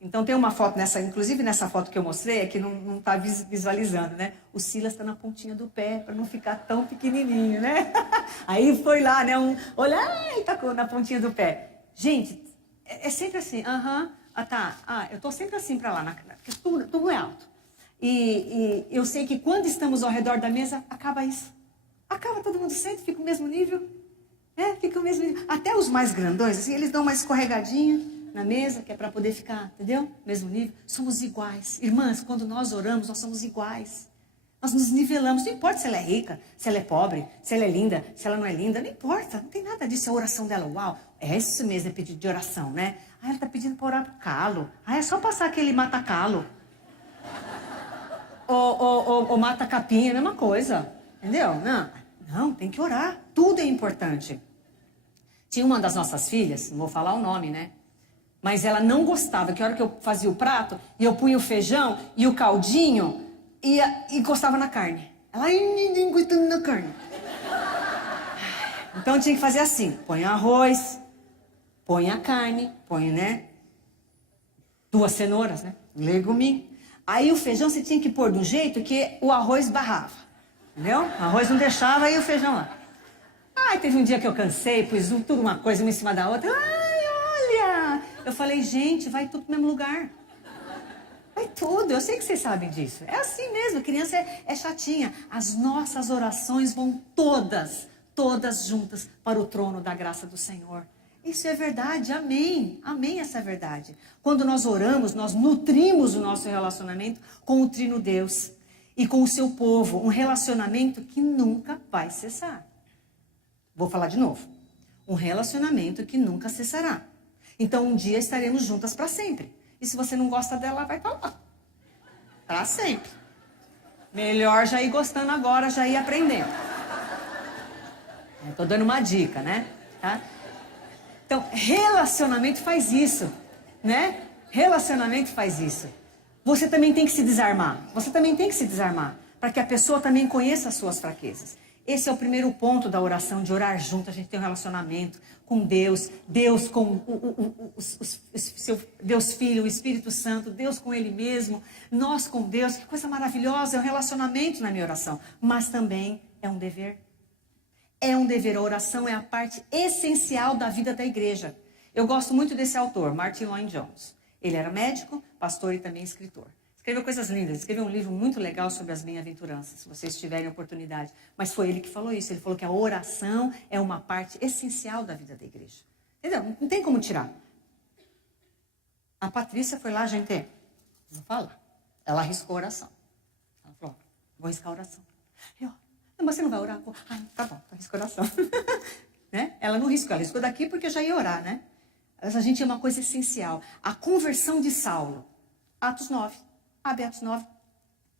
Então tem uma foto inclusive nessa foto que eu mostrei, é que não está visualizando, né? O Silas está na pontinha do pé, para não ficar tão pequenininho, né? Aí foi lá, né? Olha, está na pontinha do pé. Gente, é sempre assim, eu estou sempre assim para lá, porque tudo é alto. E eu sei que quando estamos ao redor da mesa, acaba isso. Acaba, todo mundo senta, fica o mesmo nível. Fica o mesmo nível. Até os mais grandões, assim, eles dão uma escorregadinha na mesa, que é para poder ficar, entendeu? Mesmo nível. Somos iguais. Irmãs, quando nós oramos, nós somos iguais. Nós nos nivelamos. Não importa se ela é rica, se ela é pobre, se ela é linda, se ela não é linda. Não importa. Não tem nada disso. É a oração dela. Uau, é isso mesmo, é pedido de oração, né? Ela está pedindo para orar pro calo. É só passar aquele mata-calo. Ou mata-capim, é a mesma coisa. Entendeu? Não, tem que orar. Tudo é importante. Tinha uma das nossas filhas, não vou falar o nome, né? Mas ela não gostava, que a hora que eu fazia o prato, e eu punha o feijão e o caldinho, e encostava na carne. Ela encostando na carne. Então tinha que fazer assim, põe arroz, põe a carne, põe, né? 2 cenouras, né? Leguminho. Aí o feijão você tinha que pôr do jeito que o arroz barrava. Entendeu? O arroz não deixava, aí o feijão lá. Ai, teve um dia que eu cansei, pus tudo uma coisa uma em cima da outra. Ai, olha! Eu falei, gente, vai tudo pro mesmo lugar. Vai tudo, eu sei que vocês sabem disso. É assim mesmo, criança é chatinha. As nossas orações vão todas juntas para o trono da graça do Senhor. Isso é verdade, amém. Amém, essa é a verdade. Quando nós oramos, nós nutrimos o nosso relacionamento com o Trino Deus e com o seu povo. Um relacionamento que nunca vai cessar. Vou falar de novo. Um relacionamento que nunca cessará. Então, um dia estaremos juntas para sempre. E se você não gosta dela, vai estar lá. Para sempre. Melhor já ir gostando agora, já ir aprendendo. Estou dando uma dica, né? Tá? Então, relacionamento faz isso, né? Relacionamento faz isso. Você também tem que se desarmar. Você também tem que se desarmar. Para que a pessoa também conheça as suas fraquezas. Esse é o primeiro ponto da oração, de orar junto. A gente tem um relacionamento com Deus. Deus com seu Deus Filho, o Espírito Santo. Deus com Ele mesmo. Nós com Deus. Que coisa maravilhosa. É um relacionamento na minha oração. Mas também é um dever. É um dever. A oração é a parte essencial da vida da igreja. Eu gosto muito desse autor, Martin Lloyd-Jones. Ele era médico, pastor e também escritor. Escreveu coisas lindas, escreveu um livro muito legal sobre as bem-aventuranças, se vocês tiverem oportunidade. Mas foi ele que falou isso, ele falou que a oração é uma parte essencial da vida da igreja. Entendeu? Não tem como tirar. A Patrícia foi lá, gente, vou falar. Ela arriscou a oração. Ela falou, vou arriscar a oração. Eu, mas você não vai orar? Tá bom, arriscou a oração. Né? Ela não riscou, ela riscou daqui porque eu já ia orar, né? Mas a gente é uma coisa essencial. A conversão de Saulo, Atos 9. Abre Atos 9,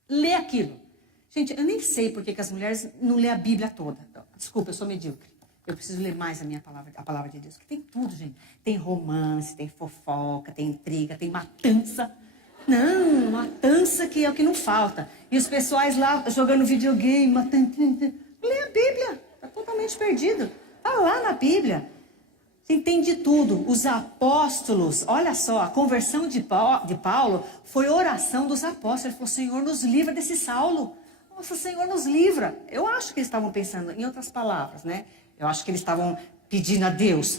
lê aquilo. Gente, eu nem sei por que as mulheres não lêem a Bíblia toda. Desculpa, eu sou medíocre. Eu preciso ler mais a palavra de Deus. Que tem tudo, gente. Tem romance, tem fofoca, tem intriga, tem matança. Não, matança que é o que não falta. E os pessoais lá jogando videogame, matando. Lê a Bíblia. Está totalmente perdido. Está lá na Bíblia. Você entende tudo. Os apóstolos, olha só, a conversão de Paulo foi oração dos apóstolos. Ele falou, Senhor, nos livra desse Saulo. Nossa, Senhor, nos livra. Eu acho que eles estavam pensando em outras palavras, né? Eu acho que eles estavam pedindo a Deus,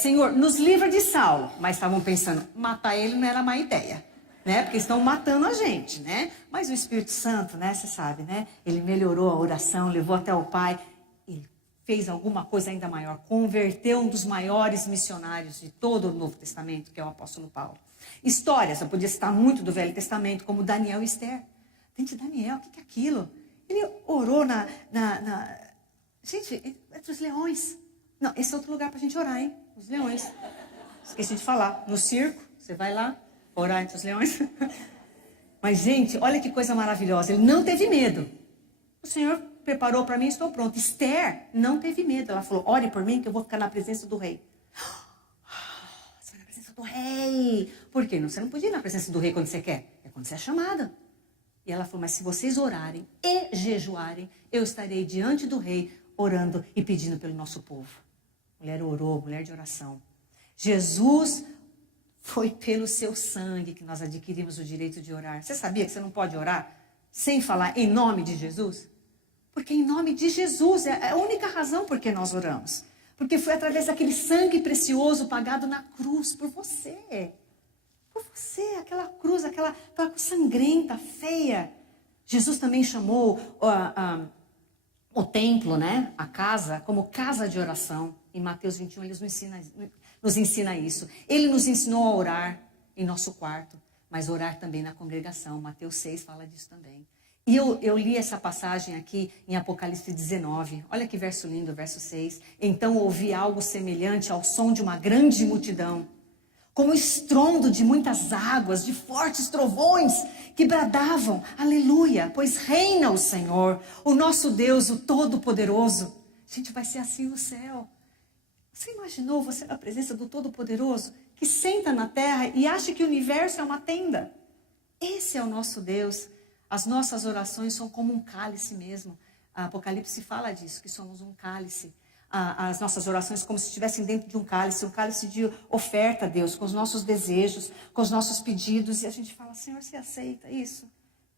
Senhor, nos livra de Saulo. Mas estavam pensando, matar ele não era má ideia, né? Porque estão matando a gente, né? Mas o Espírito Santo, né? Você sabe, né? Ele melhorou a oração, levou até o Pai. Ele fez alguma coisa ainda maior, converteu um dos maiores missionários de todo o Novo Testamento, que é o apóstolo Paulo. Histórias, eu podia citar muito do Velho Testamento, como Daniel e Esther. Gente, Daniel, o que é aquilo? Ele orou Gente, entre os leões. Não, esse é outro lugar para a gente orar, hein? Os leões. Esqueci de falar. No circo, você vai lá, orar entre os leões. Mas, gente, olha que coisa maravilhosa. Ele não teve medo. O Senhor preparou para mim, estou pronto. Esther não teve medo. Ela falou, ore por mim que eu vou ficar na presença do rei. Você vai na presença do rei. Por quê? Você não podia ir na presença do rei quando você quer. É quando você é chamada. E ela falou, mas se vocês orarem e jejuarem, eu estarei diante do rei, orando e pedindo pelo nosso povo. Mulher orou, mulher de oração. Jesus, foi pelo seu sangue que nós adquirimos o direito de orar. Você sabia que você não pode orar sem falar em nome de Jesus? Porque em nome de Jesus, é a única razão por que nós oramos. Porque foi através daquele sangue precioso pagado na cruz por você. Por você, aquela cruz, aquela sangrenta, feia. Jesus também chamou o templo, né? A casa, como casa de oração. Em Mateus 21, ele nos ensina isso. Ele nos ensinou a orar em nosso quarto, mas orar também na congregação. Mateus 6 fala disso também. E eu li essa passagem aqui em Apocalipse 19. Olha que verso lindo, verso 6. Então ouvi algo semelhante ao som de uma grande multidão, como o estrondo de muitas águas, de fortes trovões, que bradavam, aleluia, pois reina o Senhor, o nosso Deus, o Todo-Poderoso. Gente, vai ser assim no céu. Você imaginou você na presença do Todo-Poderoso, que senta na terra e acha que o universo é uma tenda? Esse é o nosso Deus. As nossas orações são como um cálice mesmo. A Apocalipse fala disso, que somos um cálice. As nossas orações como se estivessem dentro de um cálice de oferta a Deus, com os nossos desejos, com os nossos pedidos. E a gente fala, Senhor, você aceita isso?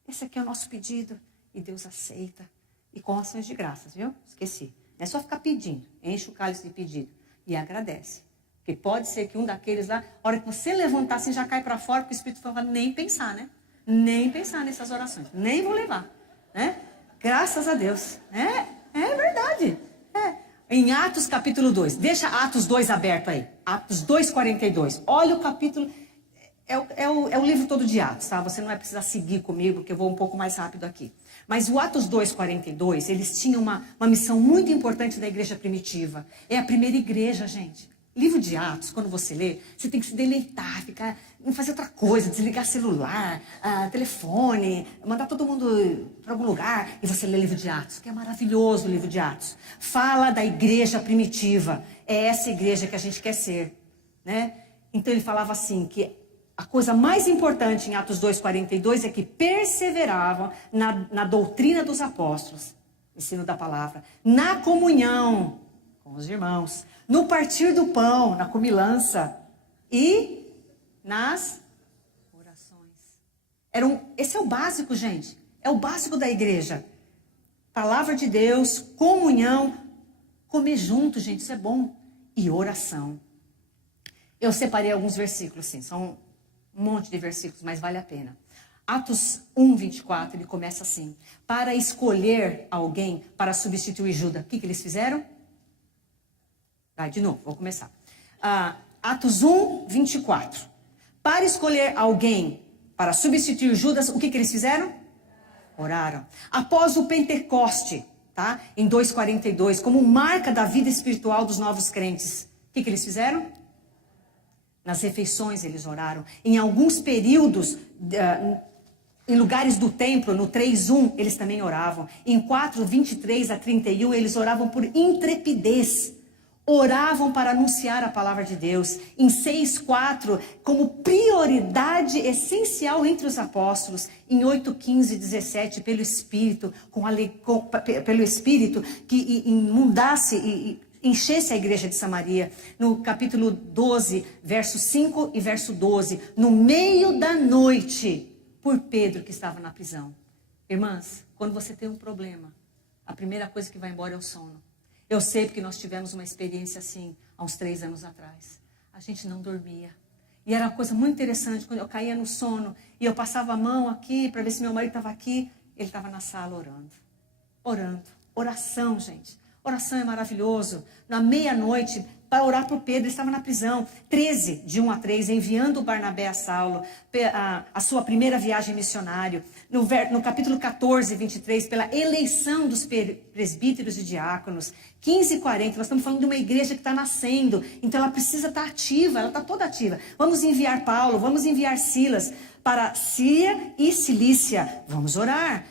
Esse aqui é o nosso pedido. E Deus aceita. E com ações de graças, viu? Esqueci. Não é só ficar pedindo. Enche o cálice de pedido. E agradece. Porque pode ser que um daqueles lá, a hora que você levantar, assim, já cai para fora, porque o Espírito fala, nem pensar, né? Nem pensar nessas orações. Nem vou levar. Né? Graças a Deus. É verdade. Em Atos capítulo 2. Deixa Atos 2 aberto aí. Atos 2:42. Olha o capítulo. É o livro todo de Atos, tá? Você não vai precisar seguir comigo, porque eu vou um pouco mais rápido aqui. Mas o Atos 2:42, eles tinham uma missão muito importante da igreja primitiva. É a primeira igreja, gente. Livro de Atos, quando você lê, você tem que se deleitar, ficar, fazer outra coisa, desligar celular, telefone, mandar todo mundo para algum lugar e você lê o livro de Atos, que é maravilhoso o livro de Atos. Fala da igreja primitiva. É essa igreja que a gente quer ser, né? Então ele falava assim, que a coisa mais importante em Atos 2:42 é que perseveravam na doutrina dos apóstolos, ensino da palavra, na comunhão com os irmãos, no partir do pão, na comilança e nas orações. Esse é o básico, gente. É o básico da igreja. Palavra de Deus, comunhão, comer junto, gente, isso é bom. E oração. Eu separei alguns versículos, sim, são um monte de versículos, mas vale a pena. Atos 1:24, ele começa assim. Para escolher alguém para substituir Judas, o que eles fizeram? Vai, de novo, vou começar. Atos 1:24. Para escolher alguém para substituir Judas, o que eles fizeram? Oraram. Após o Pentecoste, tá? Em 2:42, como marca da vida espiritual dos novos crentes, o que eles fizeram? Nas refeições eles oraram. Em alguns períodos, em lugares do templo, no 3:1, eles também oravam. Em 4:23-31, eles oravam por intrepidez. Oravam para anunciar a palavra de Deus. Em 6:4, como prioridade essencial entre os apóstolos. Em 8:15-17, pelo Espírito, pelo Espírito que inundasse e enchesse a igreja de Samaria. No capítulo 12, verso 5 e verso 12, no meio da noite, por Pedro que estava na prisão. Irmãs, quando você tem um problema, a primeira coisa que vai embora é o sono. Eu sei porque nós tivemos uma experiência assim, há uns 3 anos atrás. A gente não dormia. E era uma coisa muito interessante, quando eu caía no sono, e eu passava a mão aqui, para ver se meu marido estava aqui, ele estava na sala orando. Orando. Oração, gente. Oração é maravilhoso. Na meia-noite, para orar por Pedro, ele estava na prisão. 13, de 1-3, enviando Barnabé a Saulo, a sua primeira viagem missionária. No capítulo 14:23, pela eleição dos presbíteros e diáconos. 15:40, nós estamos falando de uma igreja que está nascendo, então ela precisa estar ativa, ela está toda ativa. Vamos enviar Paulo, vamos enviar Silas para Síria e Cilícia. Vamos orar.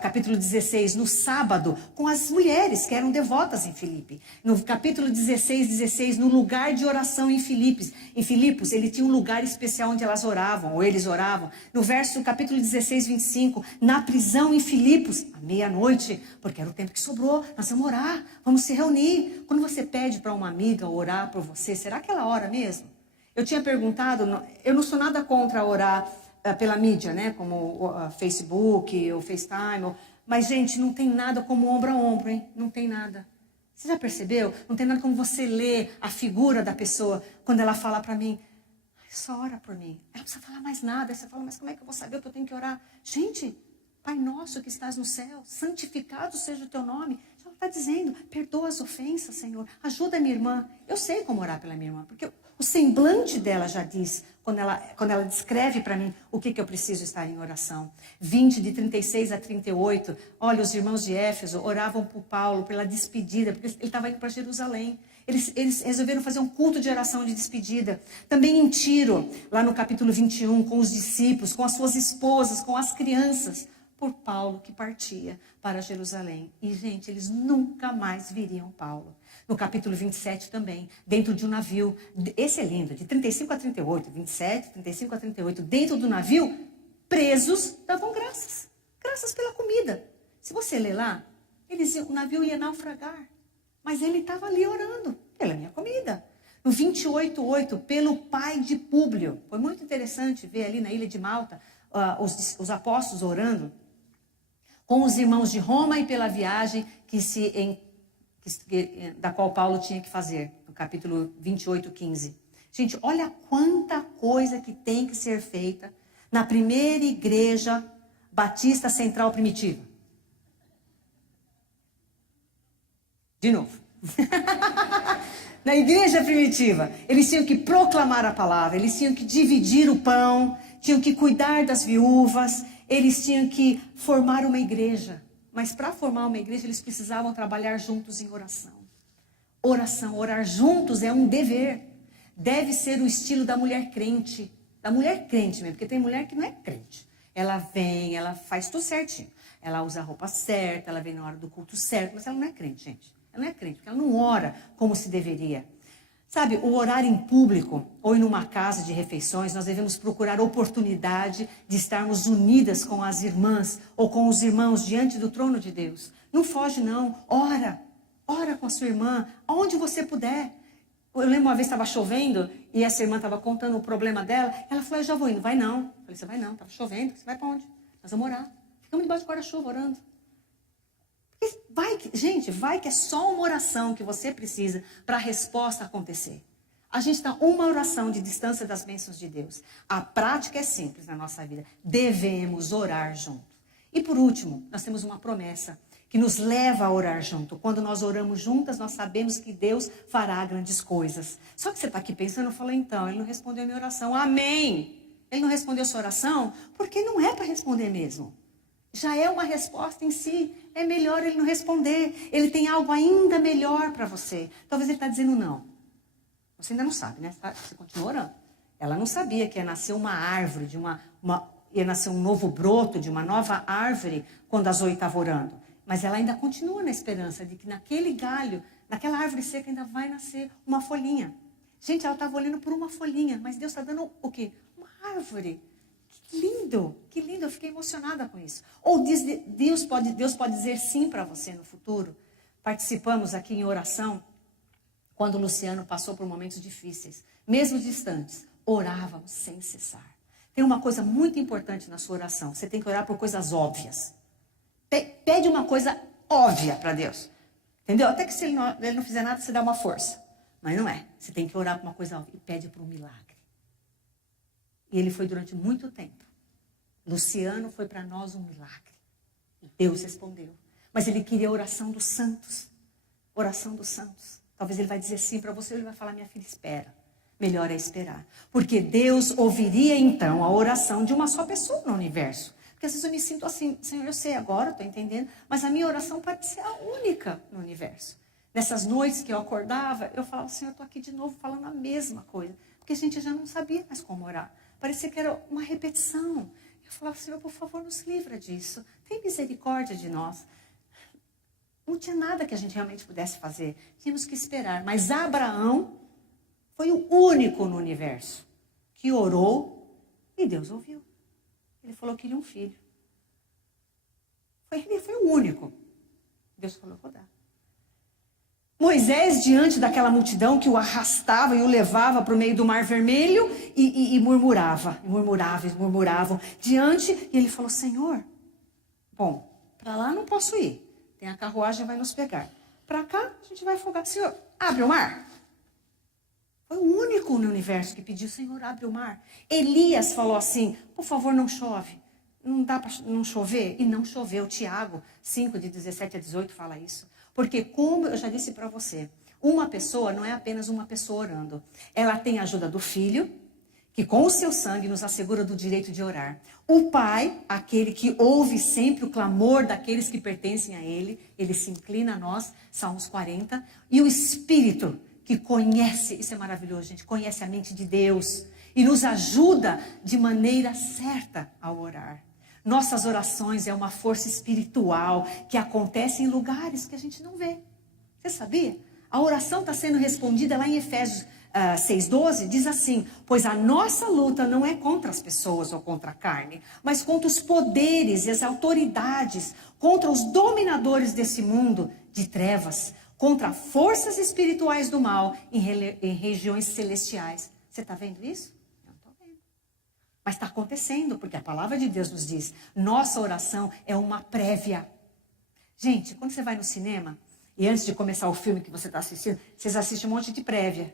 Capítulo 16, no sábado, com as mulheres que eram devotas em Filipe. No capítulo 16, no lugar de oração em Filipos. Em Filipos, ele tinha um lugar especial onde elas oravam, ou eles oravam. No capítulo 16, 25, na prisão em Filipos, à meia-noite, porque era o tempo que sobrou, nós vamos orar, vamos se reunir. Quando você pede para uma amiga orar por você, será aquela hora mesmo? Eu tinha perguntado, eu não sou nada contra orar pela mídia, né? Como o Facebook, o FaceTime. Mas, gente, não tem nada como ombro a ombro, hein? Não tem nada. Você já percebeu? Não tem nada como você ler a figura da pessoa quando ela fala para mim, só ora por mim. Ela não precisa falar mais nada. Aí você fala, mas como é que eu vou saber o que eu tenho que orar? Gente, Pai nosso que estás no céu, santificado seja o teu nome. Ela está dizendo, perdoa as ofensas, Senhor. Ajuda a minha irmã. Eu sei como orar pela minha irmã, porque o semblante dela já diz, quando ela descreve para mim o que eu preciso estar em oração. 20, de 36 a 38. Olha, os irmãos de Éfeso oravam por Paulo, pela despedida, porque ele estava indo para Jerusalém. Eles resolveram fazer um culto de oração de despedida. Também em Tiro, lá no capítulo 21, com os discípulos, com as suas esposas, com as crianças, por Paulo que partia para Jerusalém. E, gente, eles nunca mais viriam Paulo. No capítulo 27 também, dentro de um navio, esse é lindo, de 35 a 38, 27, 35 a 38, dentro do navio, presos davam graças. Graças pela comida. Se você ler lá, o navio ia naufragar. Mas ele estava ali orando pela minha comida. No 28:8, pelo pai de Públio. Foi muito interessante ver ali na ilha de Malta os apóstolos orando com os irmãos de Roma e pela viagem da qual Paulo tinha que fazer. No capítulo 28:15. Gente, olha quanta coisa que tem que ser feita na primeira igreja batista central primitiva. De novo. Na igreja primitiva, eles tinham que proclamar a palavra, eles tinham que dividir o pão, tinham que cuidar das viúvas, eles tinham que formar uma igreja. Mas para formar uma igreja, eles precisavam trabalhar juntos em oração. Oração, orar juntos é um dever. Deve ser o estilo da mulher crente. Da mulher crente mesmo, porque tem mulher que não é crente. Ela vem, ela faz tudo certinho. Ela usa a roupa certa, ela vem na hora do culto certo, mas ela não é crente, gente. Ela não é crente, porque ela não ora como se deveria. Sabe, o orar em público ou em uma casa de refeições, nós devemos procurar oportunidade de estarmos unidas com as irmãs ou com os irmãos diante do trono de Deus. Não foge não, ora com a sua irmã, onde você puder. Eu lembro uma vez estava chovendo e essa irmã estava contando o problema dela. Ela falou, eu já vou indo. Vai não. Eu falei, você vai não, estava chovendo, você vai para onde? Nós vamos orar. Ficamos debaixo do guarda-chuva orando. Vai que é só uma oração que você precisa para a resposta acontecer. A gente está uma oração de distância das bênçãos de Deus. A prática é simples na nossa vida. Devemos orar junto. E por último, nós temos uma promessa que nos leva a orar junto. Quando nós oramos juntas, nós sabemos que Deus fará grandes coisas. Só que você está aqui pensando, eu falei, então, ele não respondeu a minha oração. Amém! Ele não respondeu a sua oração porque não é para responder mesmo. Já é uma resposta em si. É melhor ele não responder. Ele tem algo ainda melhor para você. Talvez ele está dizendo não. Você ainda não sabe, né? Você continua orando. Ela não sabia que ia nascer uma árvore, ia nascer um novo broto de uma nova árvore quando a Zoe estava orando. Mas ela ainda continua na esperança de que naquele galho, naquela árvore seca ainda vai nascer uma folhinha. Gente, ela estava olhando por uma folhinha, mas Deus está dando o quê? Uma árvore. Que lindo, eu fiquei emocionada com isso. Ou Deus pode dizer sim para você no futuro. Participamos aqui em oração, quando o Luciano passou por momentos difíceis, mesmo distantes, orávamos sem cessar. Tem uma coisa muito importante na sua oração, você tem que orar por coisas óbvias. Pede uma coisa óbvia para Deus, entendeu? Até que se ele não fizer nada, você dá uma força. Mas não é, você tem que orar por uma coisa óbvia e pede por um milagre. E ele foi durante muito tempo. Luciano foi para nós um milagre. E Deus respondeu. Mas ele queria a oração dos santos. Oração dos santos. Talvez ele vai dizer sim para você, ou ele vai falar, minha filha, espera. Melhor é esperar. Porque Deus ouviria então a oração de uma só pessoa no universo. Porque às vezes eu me sinto assim, Senhor, eu sei agora, estou entendendo, mas a minha oração pode ser a única no universo. Nessas noites que eu acordava, eu falava, Senhor, eu estou aqui de novo falando a mesma coisa. Porque a gente já não sabia mais como orar. Parecia que era uma repetição. Eu falava, Senhor, por favor, nos livra disso. Tem misericórdia de nós. Não tinha nada que a gente realmente pudesse fazer. Tínhamos que esperar. Mas Abraão foi o único no universo que orou e Deus ouviu. Ele falou que queria um filho. Ele foi o único. Deus falou, vou dar. Moisés, diante daquela multidão que o arrastava e o levava para o meio do Mar Vermelho e murmuravam. Diante, e ele falou, Senhor, bom, para lá não posso ir. Tem a carruagem, vai nos pegar. Para cá, a gente vai afogar. Senhor, abre o mar. Foi o único no universo que pediu, Senhor, abre o mar. Elias falou assim, por favor, não chove. não dá para não chover? E não choveu. Tiago 5, de 17 a 18 fala isso. Porque como eu já disse para você, uma pessoa não é apenas uma pessoa orando. Ela tem a ajuda do Filho, que com o seu sangue nos assegura do direito de orar. O Pai, aquele que ouve sempre o clamor daqueles que pertencem a Ele, Ele se inclina a nós, Salmos 40. E o Espírito, que conhece, isso é maravilhoso, gente, conhece a mente de Deus e nos ajuda de maneira certa ao orar. Nossas orações é uma força espiritual que acontece em lugares que a gente não vê. Você sabia? A oração está sendo respondida lá em Efésios 6,12, diz assim: pois a nossa luta não é contra as pessoas ou contra a carne, mas contra os poderes e as autoridades, contra os dominadores desse mundo de trevas, contra forças espirituais do mal em regiões celestiais. Você está vendo isso? Não estou vendo. Mas está acontecendo, porque a palavra de Deus nos diz, nossa oração é uma prévia. Gente, quando você vai no cinema, e antes de começar o filme que você está assistindo, vocês assistem um monte de prévia.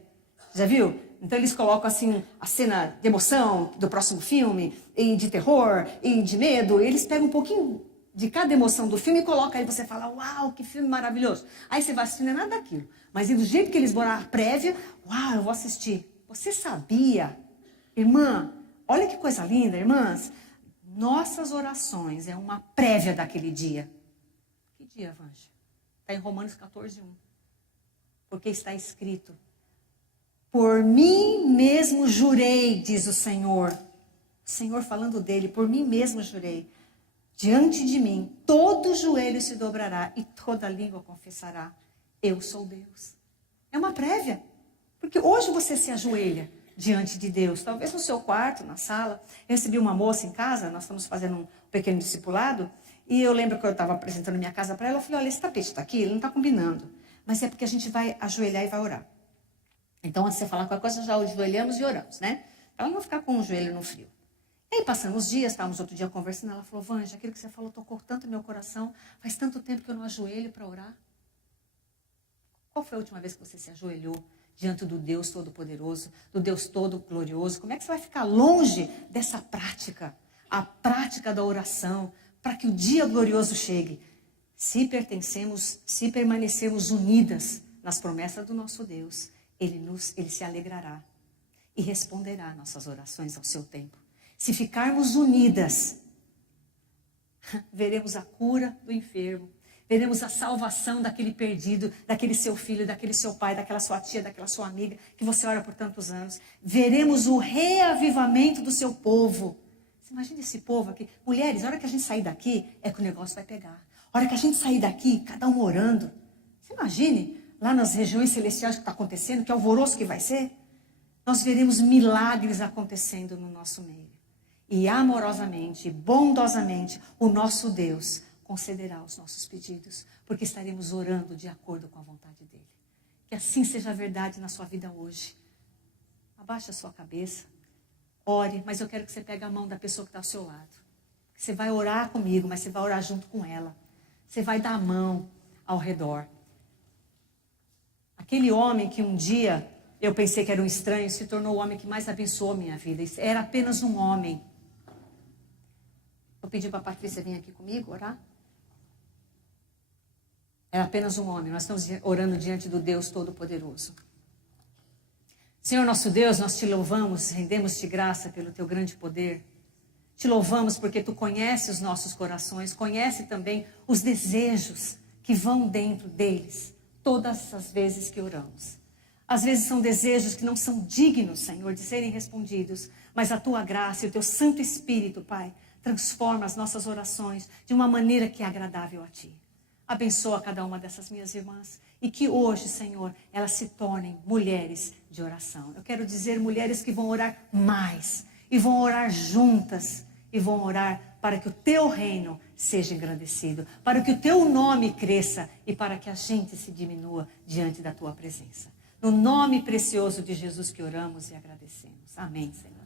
Já viu? Então eles colocam assim a cena de emoção do próximo filme, e de terror, e de medo. Eles pegam um pouquinho de cada emoção do filme e colocam aí, você fala, uau, que filme maravilhoso. Aí você vai assistindo, não é nada daquilo. Mas do jeito que eles botaram a prévia, uau, eu vou assistir. Você sabia, irmã, olha que coisa linda, irmãs. Nossas orações é uma prévia daquele dia. Que dia, Vanja? Está em Romanos 14:1. Porque está escrito, por mim mesmo jurei, diz o Senhor. O Senhor falando dele, por mim mesmo jurei. Diante de mim, todo joelho se dobrará e toda língua confessará. Eu sou Deus. É uma prévia. Porque hoje você se ajoelha diante de Deus. Talvez no seu quarto, na sala. Eu recebi uma moça em casa, nós estamos fazendo um pequeno discipulado. E eu lembro que eu estava apresentando minha casa para ela. Eu falei, olha, esse tapete está aqui, ele não está combinando. Mas é porque a gente vai ajoelhar e vai orar. Então, antes de você falar qualquer coisa, já ajoelhamos e oramos, né? Para ela não ficar com o joelho no frio. E aí, passando os dias, estávamos outro dia conversando, ela falou, Vanja, aquilo que você falou tocou tanto meu coração, faz tanto tempo que eu não ajoelho para orar. Qual foi a última vez que você se ajoelhou diante do Deus Todo-Poderoso, do Deus Todo-Glorioso? Como é que você vai ficar longe dessa prática, a prática da oração, para que o dia glorioso chegue? Se permanecermos unidas nas promessas do nosso Deus, Ele se alegrará e responderá nossas orações ao seu tempo. Se ficarmos unidas, veremos a cura do enfermo, veremos a salvação daquele perdido, daquele seu filho, daquele seu pai, daquela sua tia, daquela sua amiga, que você ora por tantos anos. Veremos o reavivamento do seu povo. Você imagina esse povo aqui? Mulheres, a hora que a gente sair daqui, é que o negócio vai pegar. A hora que a gente sair daqui, cada um orando. Você imagine, lá nas regiões celestiais que está acontecendo, que alvoroço que vai ser, nós veremos milagres acontecendo no nosso meio. E amorosamente, bondosamente, o nosso Deus concederá os nossos pedidos, porque estaremos orando de acordo com a vontade dEle. Que assim seja a verdade na sua vida hoje. Abaixe a sua cabeça, ore, mas eu quero que você pegue a mão da pessoa que está ao seu lado. Você vai orar comigo, mas você vai orar junto com ela. Você vai dar a mão ao redor. Aquele homem que um dia eu pensei que era um estranho, se tornou o homem que mais abençoou a minha vida. Era apenas um homem. Vou pedir para a Patrícia vir aqui comigo orar. Era apenas um homem. Nós estamos orando diante do Deus Todo-Poderoso. Senhor nosso Deus, nós te louvamos, rendemos-te graça pelo teu grande poder. Te louvamos porque tu conheces os nossos corações, conhece também os desejos que vão dentro deles, todas as vezes que oramos. Às vezes são desejos que não são dignos, Senhor, de serem respondidos, mas a tua graça e o teu Santo Espírito, Pai, transforma as nossas orações de uma maneira que é agradável a ti. Abençoa cada uma dessas minhas irmãs e que hoje, Senhor, elas se tornem mulheres de oração. Eu quero dizer mulheres que vão orar mais e vão orar juntas e vão orar para que o teu reino seja engrandecido, para que o teu nome cresça e para que a gente se diminua diante da tua presença. No nome precioso de Jesus que oramos e agradecemos. Amém, Senhor.